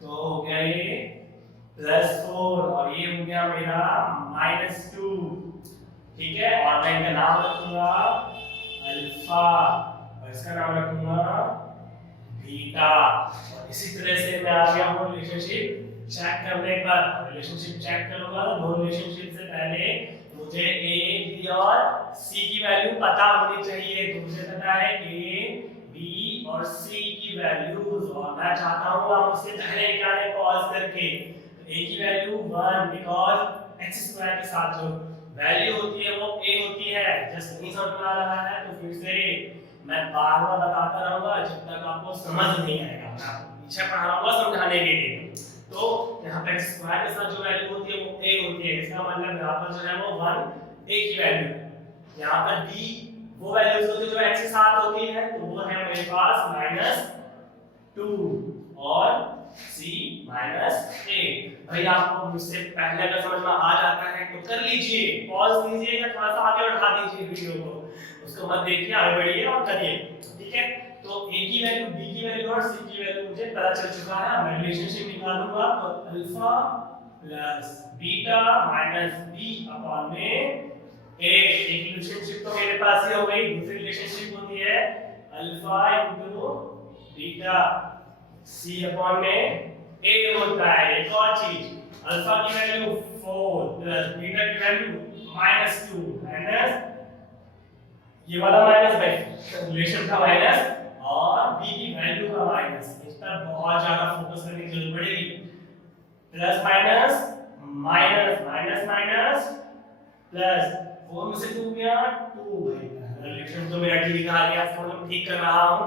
तो हो गया ये +4 और ये हो गया मेरा -2। ठीक है और मैं इनका नाम रखूंगा अल्फा और इसका नाम रखूंगा बीटा। और इसी तरह से मैं आ गया हूं रिलेशनशिप चेक करने पर। रिलेशनशिप चेक करूंगा तो दो रिलेशनशिप से पहले मुझे a b और c की वैल्यू पता होनी चाहिए। तो मुझे पता है a b और c की वैल्यूज और मैं चाहता हूं आप उससे पहले निकालें पॉज करके। तो a की वैल्यू 1 बिकॉज़ x² के साथ जो वैल्यू होती है वो a होती है। जस्ट नहीं समझ में आ रहा है तो फिर से मैं बार-बार बताता रहूंगा जब तक आपको समझ नहीं आएगा। मैं आपको पीछे पढ़ाऊंगा समझाने के लिए। तो यहाँ पे x² के साथ जो वैल्यू होती है वो a होती है। इसका मतलब यहाँ पर जो है वो 1 a की वैल्यू है। यहाँ पर b वो वैल्यूज होती है जो x के साथ होती है तो वो है मेरे पास -2 और c -8। भाई आपको मुझसे पहले अगर समझ में आ जाता है तो कर लीजिए पॉज कीजिए या थोड़ा सा आगे बढ़ा दीजिए वीडियो को। उसको मत देखिए आगे बढ़िए और करिए। ठीक है तो a की वैल्यू b की वैल्यू और c की वैल्यू मुझे पता चल चुका है। मैं रिलेशनशिप निकालूंगा तो alpha plus beta minus b upon में a। एक रिलेशनशिप तो मेरे पास ही हो गई। दूसरी रिलेशनशिप होती है alpha into beta c upon में a होता है। एक और चीज अल्फा की वैल्यू 4 प्लस बीटा की वैल्यू -2 माइनस ये वाला माइनस भाई रिलेशन का माइनस और b की वैल्यू का माइनस। इस पर बहुत ज्यादा फोकस करने की जरूरत पड़ेगी। Plus minus minus minus minus plus 4 में से 2 गया 2 भाई। रिलेशन तो मेरा ठीक आ गया तो मैं ठीक कर रहा हूं।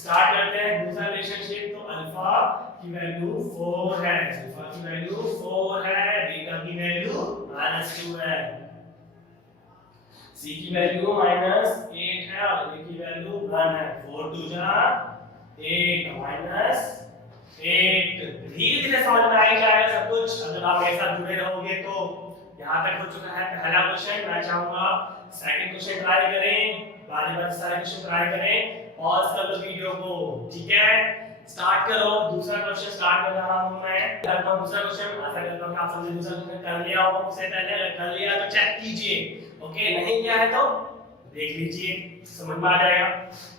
स्टार्ट करते हैं दूसरा रिलेशनशिप। तो अल्फा की वैल्यू 4 है, अल्फा की वैल्यू 4 है, बीटा की वैल्यू -2 है, c की वैल्यू -8 है और a की वैल्यू 1 है। 4 4 2 जा 8 माइनस 8। धीरे धीरे समझ में आ ही जाएगा सब कुछ अगर आप मेरे साथ जुड़े रहोगे तो। यहाँ तक हो चुका है पहला क्वेश्चन। मैं चाहूंगा सेकंड क्वेश्चन ट्राई करें, बारी बारी सारे क्वेश्चन ट्राई करें, पॉज कर लो वीडियो को, ठीक है। स्टार्ट करो, दूसरा क्वेश्चन स्टार्ट कर रहा हूं मैं। करता हूं दूसरा क्वेश्चन, आशा करता हूं कि आप समझे दूसरा क्वेश्चन कर लिया होगा मुझसे पहले। अगर कर लिया तो चेक कीजिए, ओके। नहीं किया है तो देख लीजिए, समझ में आ जाएगा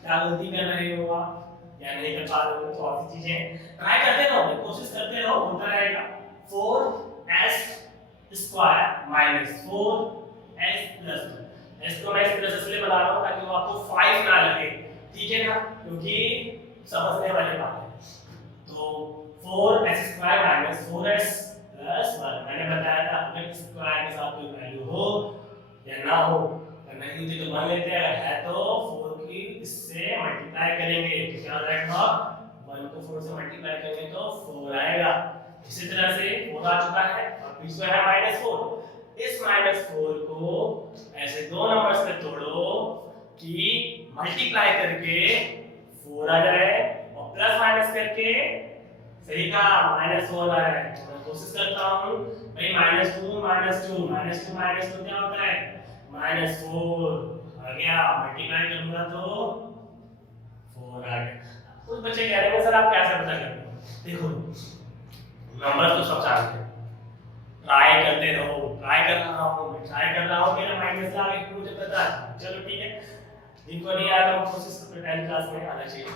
क्या गलती कर रहे हो आप या नहीं कर पा रहे हो। तो और चीजें ट्राई करते रहो, कोशिश करते रहो, होता रहेगा। 4s square minus 4s plus 2। s को मैं इस तरह से इसलिए बना रहा हूं ताकि वो आपको 5 ना लगे, ठीक है ना, क्योंकि समझने वाली बात है। तो 4s square minus 4s plus 1 मैंने बताया था अगर स्क्वायर के साथ कोई वैल्यू हो या ना हो, अगर नहीं होती तो मान लेते हैं, अगर है तो 4 की इससे मल्टीप्लाई करेंगे तो क्या हो जाएगा, 1 को 4 से मल्टीप्लाई करेंगे तो 4 आएगा। इसी तरह से 4 आ चुका है और पीछे है -4। इस -4 को ऐसे दो नंबर्स में तोड़ो कि मल्टीप्लाई करके 4 आ जाए और प्लस माइनस करके, सही कहा, -4 आ जाए। तो मैं कोशिश करता हूं भाई -2 -2 क्या होता है, -4 आ गया, मल्टीप्लाई करूंगा तो 4 आ गया। कुछ बच्चे कह रहे हैं सर आप कैसे पता करते हो? देखो नंबर तो सब जानते हैं, ट्राई करते रहो। ट्राई कर रहा हूं मेरा माइनस आ गया, मुझे पता है। चलो ठीक है, जिनको नहीं आया तो कोशिश करो 10 क्लास में आना चाहिए।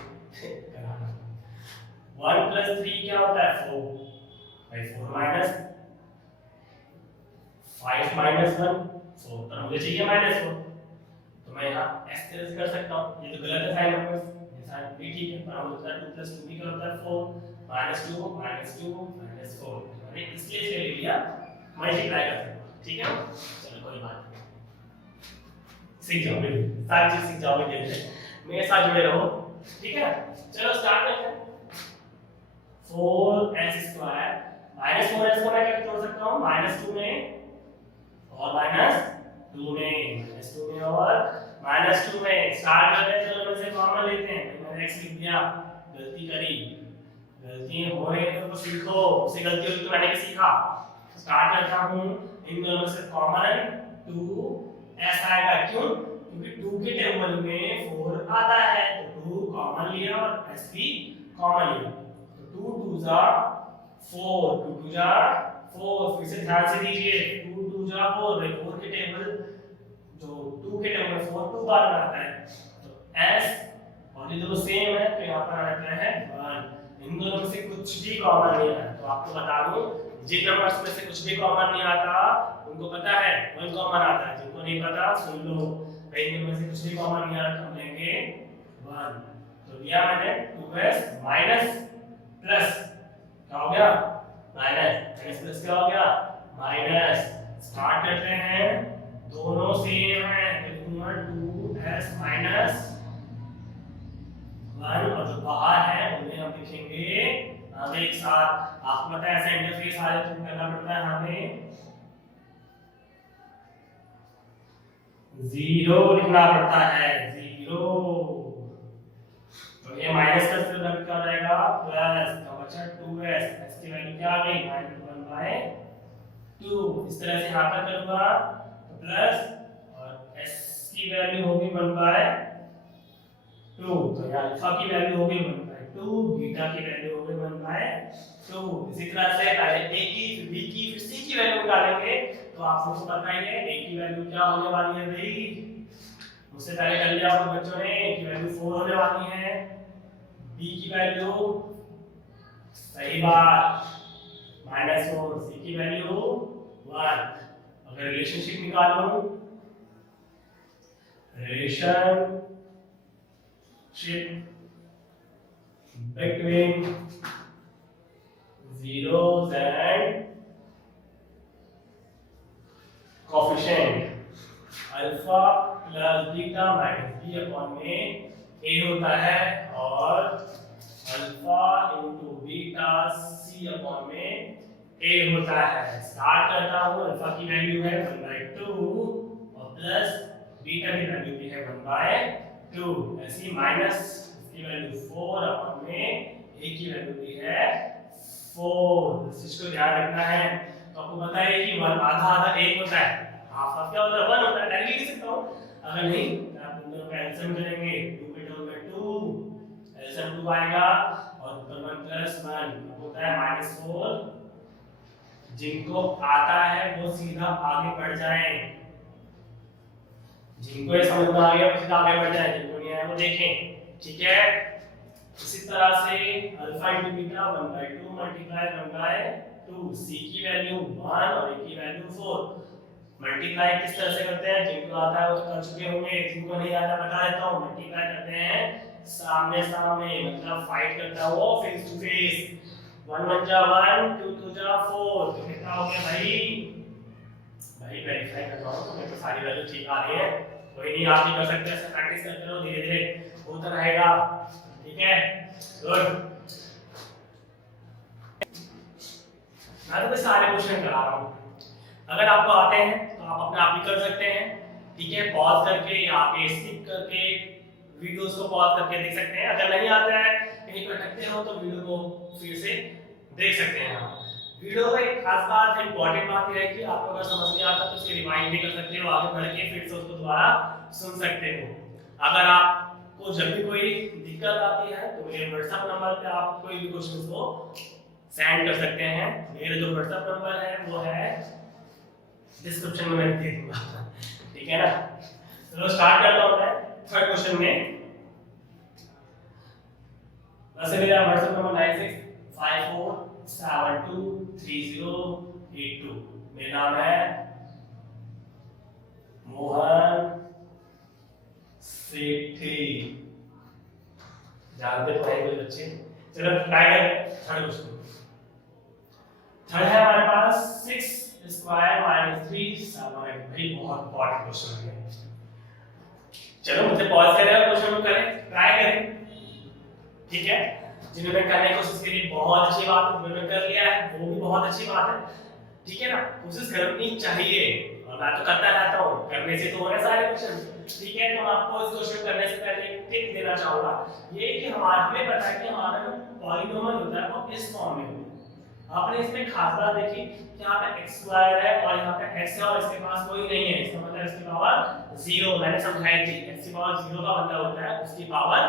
1 प्लस 3 क्या होता है, 4 भाई 4 माइनस 5 माइनस 1 4, तो मुझे चाहिए -4। तो मैं यहाँ इस तरह से कर सकता हूँ। ये तो गलत है साइन नंबर्स, ये साइन भी ठीक है, पर हम होता है 2 प्लस 2 भी क्या होता है 4 -2 -4। मैंने इसलिए ले लिया मल्टीप्लाई कर सकता हूँ, ठीक है। चलो कोई बात नहीं, सीख जाओ, सारी चीज सीख जाओगे धीरे धीरे, मेरे साथ जुड़े रहो, ठीक है। चलो स्टार्ट करते हैं। 4s स्क्वायर -4s को मैं क्या जोड़ सकता हूँ, -2 में और -2 में, -2 में और -2 में। स्टार्ट करते हैं, चलो इसे कॉमन लेते हैं। मैंने x लिख दिया, गलती करी, गलती हो रही है तो सीखो, उससे गलती होगी तो मैंने भी सीखा। स्टार्ट करता हूँ, इन दोनों से कॉमन 2s आएगा, क्यों, क्योंकि 2 के टेबल में 4 आता है तो 2 कॉमन लिया और s भी कॉमन लिया, तो 2 2 जा 4, 2 2 जा 4। फिर से ध्यान से दीजिए, 2 2 जा 4, 4 के टेबल जो 2 के टेबल में 4 2 बार आता है, तो s और ये दोनों सेम है तो यहाँ पर आता है 1। इन दोनों में से कुछ भी कॉमन नहीं है, तो आपको बता दूं जिन नंबर्स में से कुछ भी कॉमन नहीं आता उनको पता है 1 कॉमन आता है, जिनको नहीं पता सुन लो। इन में से कुछ भी कॉमन नहीं आता हम लेंगे 1। तो लिया मैंने 2s माइनस प्लस क्या हो गया, माइनस प्लस क्या हो गया, माइनस। स्टार्ट करते हैं, दोनों सेम है, लिखूंगा 2s माइनस 1 और जो बाहर है उन्हें हम लिखेंगे हमें एक साथ। आपको पता है ऐसे इंटरफेस आ जाए तो करना पड़ता है हमें 0 लिखना पड़ता है, 0। तो ये माइनस का फिर क्या हो जाएगा, प्लस का बचा 2s, s की वैल्यू क्या आ गई, -1/2। इस तरह से यहां पर करूंगा तो प्लस और s की वैल्यू होगी 1/2, तो यहाँ अल्फा की वैल्यू होगी 1/2, बीटा की वैल्यू होगी 1/2। इसी तरह से पहले a की फिर b की फिर c की वैल्यू निकालेंगे। तो आप सबको पता ही है a की वैल्यू क्या होने वाली है भाई, उससे पहले कर लिया आप बच्चों ने, a की वैल्यू 4 होने वाली है, b की वैल्यू सही बात -4, c की वैल्यू 1। अगर रिलेशनशिप निकालो, relationship between zeros and coefficient alpha plus beta minus b upon में a होता है और alpha into beta c upon में a होता है। स्टार्ट करता हूँ, अल्फा की वैल्यू है 1/2 और प्लस बीटा की वैल्यू भी है 1/2। ऐसी -1 इसकी वैल्यू 4 अपॉन में a की वैल्यू भी है 4। इस चीज को ध्यान रखना है। तो आपको पता है कि 1 आधा आधा 1 होता है, हाफ हाफ क्या होता है 1 होता है, डायरेक्टली लिख सकता हूं। अगर नहीं तो आप दोनों का एलसीएम करेंगे, 2 के टर्म में 2 एलसीएम 2 आएगा और ऊपर 1 प्लस 1 होता है -4। जिनको आता है वो सीधा आगे बढ़ जाए, जिनको ये समझ में आ गया वो सीधा आगे बढ़ जाए, जिनको नहीं आया वो देखें, ठीक है। इसी तरह से alpha into beta 1/2 multiply 1/2, c की वैल्यू 1 और a की वैल्यू 4। मल्टीप्लाई किस तरह से करते हैं, जिनको आता है वो तो कर चुके होंगे, जिनको नहीं आता बता देता हूं। मल्टीप्लाई करते हैं सामने सामने, मतलब फाइट करता है वो फेस टू फेस। 1 1 जा 1, 2 2 जा 4, तो कितना हो गया भाई? भाई वेरीफाई कर रहा हूं तो मेरे को सारी वैल्यू ठीक आ रही है। कोई नहीं, आप भी कर सकते हैं, ऐसे प्रैक्टिस करते रहो, धीरे धीरे होता रहेगा, ठीक है। गुड। मैं तो सारे क्वेश्चन करा रहा हूं, अगर आपको आते हैं तो आप अपने आप भी कर सकते हैं, ठीक है। पॉज करके या आगे स्किप करके वीडियोस को पॉज करके देख सकते हैं। अगर नहीं आता है, कहीं पर अटकते हो तो वीडियो को फिर से देख सकते हैं आप। वीडियो में एक खास बात है, इंपॉर्टेंट बात यह है कि आपको अगर समझ नहीं आता तो इसके रिवाइंड भी कर सकते हो, आगे बढ़ के फिर से उसको दोबारा सुन सकते हो। अगर आपको जब भी कोई दिक्कत आती है तो मेरे व्हाट्सएप नंबर पे आप कोई भी क्वेश्चन को सेंड कर सकते हैं। मेरा जो व्हाट्सएप नंबर है वो है डिस्क्रिप्शन में मैंने दे दूंगा, ठीक है ना। चलो स्टार्ट करता हूं मैं थर्ड क्वेश्चन में। वैसे मेरा व्हाट्सएप नंबर 9654723082। मेरा नाम है मोहन सेठी, जानते तो हैं कोई बच्चे। चलो ट्राई करते हैं थर्ड क्वेश्चन। थर्ड है हमारे पास 6 स्क्वायर माइनस 3 7। भाई बहुत इंपॉर्टेंट क्वेश्चन है। चलो मुझे पॉज करें और क्वेश्चन को करें, ट्राई करें, ठीक है। जिन्होंने करने की कोशिश की बहुत अच्छी बात है, जिन्होंने कर लिया है वो भी बहुत अच्छी बात है, ठीक है ना। कोशिश करनी चाहिए और मैं तो करता रहता हूँ, करने से तो हो रहे सारे क्वेश्चन, ठीक है। तो आपको इस क्वेश्चन करने से पहले एक टिप देना चाहूंगा, ये कि हमें पता है कि हमारा जो पॉलीनोमियल होता है वो इस फॉर्म में होता है। आपने इसमें खास बात देखी कि यहाँ पे x स्क्वायर है और यहाँ पे x है और इसके पास कोई नहीं है, इसका मतलब इसकी पावर 0। मैंने समझाई थी x की पावर 0 का मतलब होता है उसकी पावर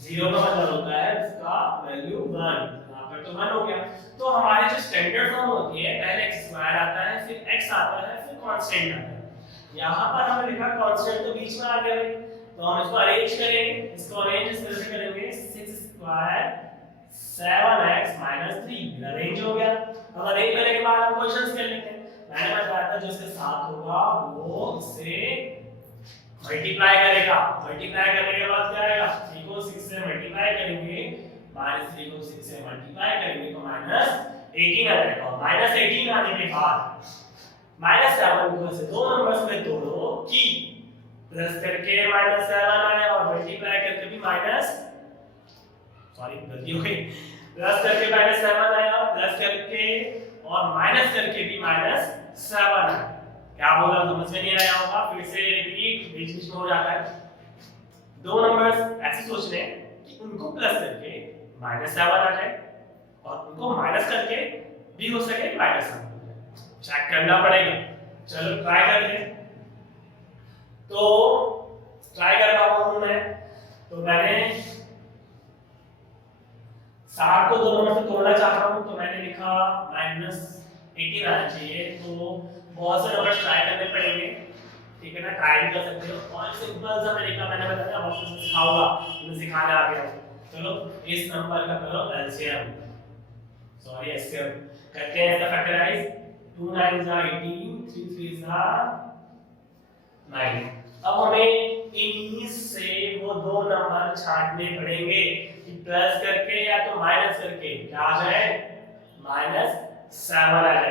0 का मतलब होता है इसका वैल्यू 1। यहाँ पर तो 1 हो गया। तो हमारी जो स्टैंडर्ड फॉर्म होती है, पहले x स्क्वायर आता है, फिर x आता है, फिर कांस्टेंट आता है। यहाँ पर हमने लिखा कांस्टेंट तो बीच में आ गया, तो हम इसको अरेंज करेंगे। इसको अरेंज इस तरह से करेंगे 6 स्क्वायर 7x - 3 अरेंज हो गया। अब अरेंज करने के बाद हम क्वेश्चंस कर लेते हैं। मैंने बताया था जो इसके साथ होगा वो इससे मल्टीप्लाई करेगा। मल्टीप्लाई करने के बाद क्या आएगा, 3 को 6 से मल्टीप्लाई करेंगे, -3 को 6 से मल्टीप्लाई करेंगे तो -18 आ जाएगा। -18 आने के बाद -7 को से दो नंबर्स में तोड़ो कि प्लस करके -7 आया और मल्टीप्लाई करके भी गलती हो गई, प्लस करके -7 आया, प्लस करके और माइनस करके भी -7 आया। क्या बोला समझ में नहीं आया होगा, फिर से रिपीट, बीच बीच में हो जाता है। दो नंबर्स ऐसे सोच रहे हैं कि उनको प्लस करके -7 आ जाए और उनको माइनस करके भी हो सके -7 हो जाए, चेक करना पड़ेगा। चलो ट्राई करते हैं। तो ट्राई कर रहा हूं मैं, तो मैंने 7 को दो नंबर से तोड़ना चाह रहा हूं, तो मैंने लिखा -18 आना चाहिए। तो बहुत से नंबर ट्राई करने पड़ेंगे, ठीक है ना, ट्राई भी कर सकते हो। और सिंपल सा तरीका मैंने बताया, ऑप्शन में सिखाऊंगा, मैं सिखाने आ गया हूं। चलो इस नंबर का करो एलसीएम, सॉरी एलसीएम करते हैं। इसका फैक्टराइज 2 9 is 18, 3 3 is 9। अब हमें इन्हीं से वो दो नंबर छांटने पड़ेंगे कि प्लस करके या तो माइनस करके क्या आ जाए, -7 आ जाए।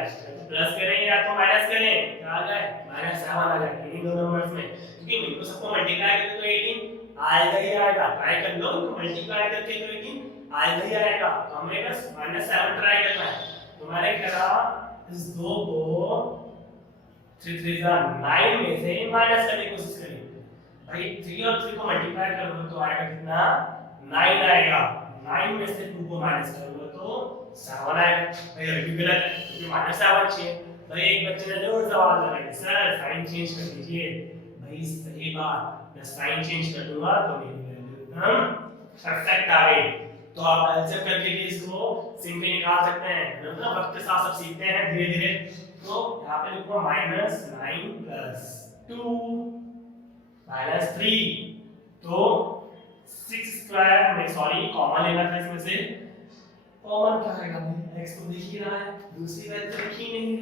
प्लस करें या तो माइनस करें, क्या आ जाए, -7 आ जाए। इन दो नंबर्स में, क्योंकि इनको सबको मल्टीप्लाई करके तो 18 आएगा ही आएगा। ट्राई कर लो, तो मल्टीप्लाई करके तो 18 आएगा ही आएगा। तो हमें बस -7 ट्राई करना है। तो मैंने करा इस दो को 3 3 9 में से माइनस करने की कोशिश करी। भाई 3 और 3 को मल्टीप्लाई करोगे तो आएगा कितना 9 आएगा। 9 में से 2 को माइनस करोगे तो 7 आएगा। भाई अभी गलत है क्योंकि माइनस 7 चाहिए। भाई एक बच्चे ने जरूर सवाल लगाया सर साइन चेंज कर दीजिए। भाई सही बात, मैं साइन चेंज कर दूंगा तो मेरी वैल्यू एकदम परफेक्ट आ गई। तो आप एलसीएम करके भी इसको सिंपली निकाल सकते हैं, है ना। वक्त के साथ सब सीखते हैं धीरे धीरे। तो यहाँ पे लिखो -9 + 2 -3 तो 6 स्क्वायर में सॉरी कॉमन लेना था इसमें से। कॉमन क्या आएगा भाई, x तो दिख ही रहा है, दूसरी वैल्यू तो दिख ही नहीं है।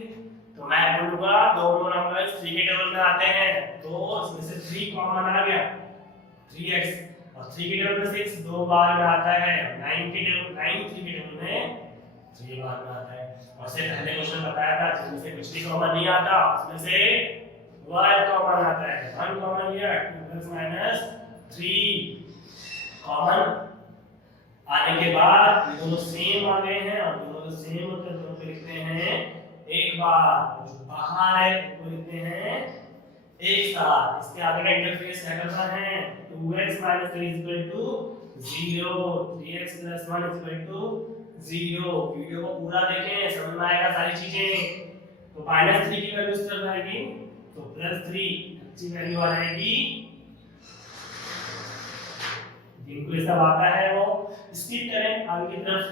तो मैं बोलूंगा दोनों नंबर्स 3 के टेबल में आते हैं तो इसमें से 3 कॉमन आ गया 3x, और 3 के टेबल में 6 दो बार में आता है। 9 के टेबल 9 3 के टेबल में 3 बार में आता है। और से पहले क्वेश्चन बताया था जिसमें से कुछ भी कॉमन नहीं आता, उसमें से 1 कॉमन आता है। 1 कॉमन लिया 2 + -3 कॉमन आने के बाद ये दोनों सेम आ गए हैं, और दोनों सेम होते हैं दोनों को लिखते हैं एक बार, जो बाहर है उनको लिखते हैं एक साथ। इसके आगे का इंटरफेस क्या करना है 2x - 3 = 0, 3x + 1 = 0। वीडियो को पूरा देखें समझ में आएगा सारी चीजें। तो -3 की वैल्यू इस तरफ आएगी तो +3 अच्छी वैल्यू आ जाएगी। जिनको ये सब आता है वो स्किप करें आगे की तरफ।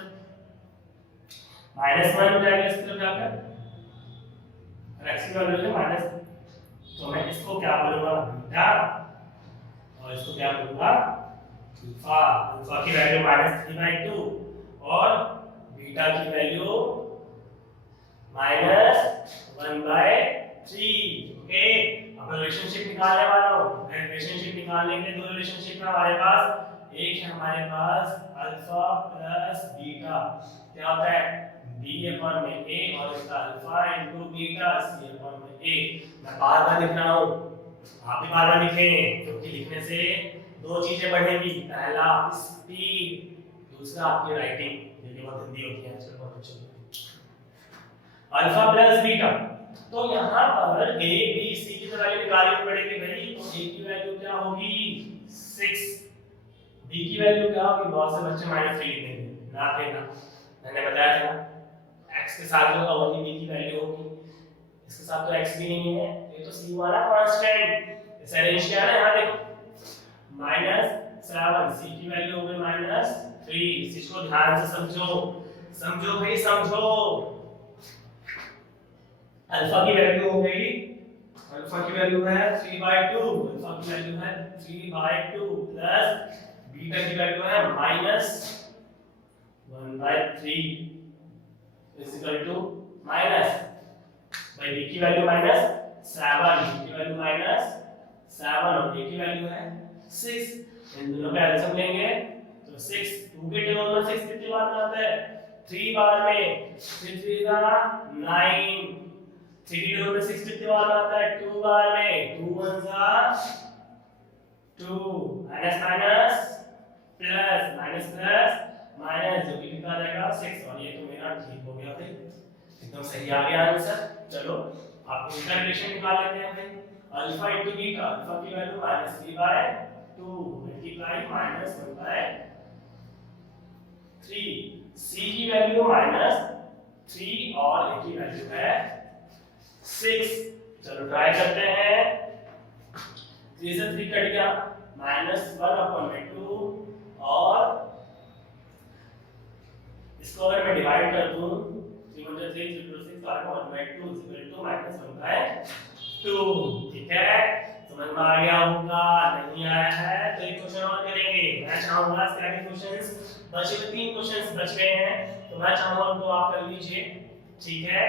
-1 हो जाएगा इस तरफ जाकर, और x की वैल्यू है माइनस, तो मैं इसको क्या बोलूंगा बीटा, और इसको क्या बोलूंगा अल्फा। अल्फा की वैल्यू -3/2 और बीटा की वैल्यू -1/3। ओके, अब रिलेशनशिप निकालने वाला हूं। रिलेशनशिप निकालने के दो रिलेशनशिप है हमारे पास। एक है हमारे पास अल्फा प्लस बीटा, क्या होता है b/a, और इसका अल्फा * बीटा c/a। मैं बार-बार लिख रहा हूं, आप भी बार-बार लिखें क्योंकि लिखने से दो चीजें बढ़ेंगी। पहला स्पीड, दूसरा आपकी राइटिंग। ये बहुत हिंदी होती है आजकल बहुत अच्छी। अल्फा प्लस बीटा, तो यहाँ पर a b c की वैल्यू निकालनी पड़ेगी भाई। तो a की वैल्यू क्या होगी 6, b की वैल्यू क्या होगी, बहुत से बच्चे -3 लिख देंगे, ना देना। मैंने बताया था x के साथ जो होगा वही b की वैल्यू होगी, इसके साथ तो x भी नहीं है, ये तो c वाला कांस्टेंट। इसे अरेंज किया ना, यहाँ देखो -7 c की वैल्यू हो गई -3। इसको ध्यान से समझो, समझो भाई समझो। अल्फा की वैल्यू हो गई, अल्फा की वैल्यू है 3/2, अल्फा की वैल्यू है 3/2 प्लस बीटा की वैल्यू है -1/3 इक्वल टू माइनस भाई b की वैल्यू -7, b की वैल्यू -7 और a की वैल्यू है 6। इन दोनों का एलसीएम लेंगे तो 6 2 के टेबल में 6 कितनी बार में आता है 3 बार में, 3 3 9। 3 की टेबल में 6 कितनी बार में आता है 2 बार में, 2 1 2 minus minus plus minus plus minus, जो कि कितना आ जाएगा 6। और ये तो मेरा ठीक हो गया भाई, एकदम सही आ गया आंसर। चलो आप इनका रिलेशन निकाल लेते हैं भाई। अल्फा * बीटा, अल्फा की वैल्यू -3/2 मल्टीप्लाई -1/3, c की वैल्यू -3 और a की वैल्यू है 6। चलो ट्राई करते हैं। 3 से 3 कट गया, -1/2, और इसको अगर मैं डिवाइड कर दूं 3 × 3 = 6 और 1/2 -1/2। ठीक है, समझ में आ गया होगा। नहीं आया है तो एक क्वेश्चन और करेंगे। मैं चाहूंगा इसके आगे क्वेश्चंस बचे हुए 3 क्वेश्चंस बच गए हैं, तो मैं चाहूंगा उनको आप कर लीजिए। ठीक है।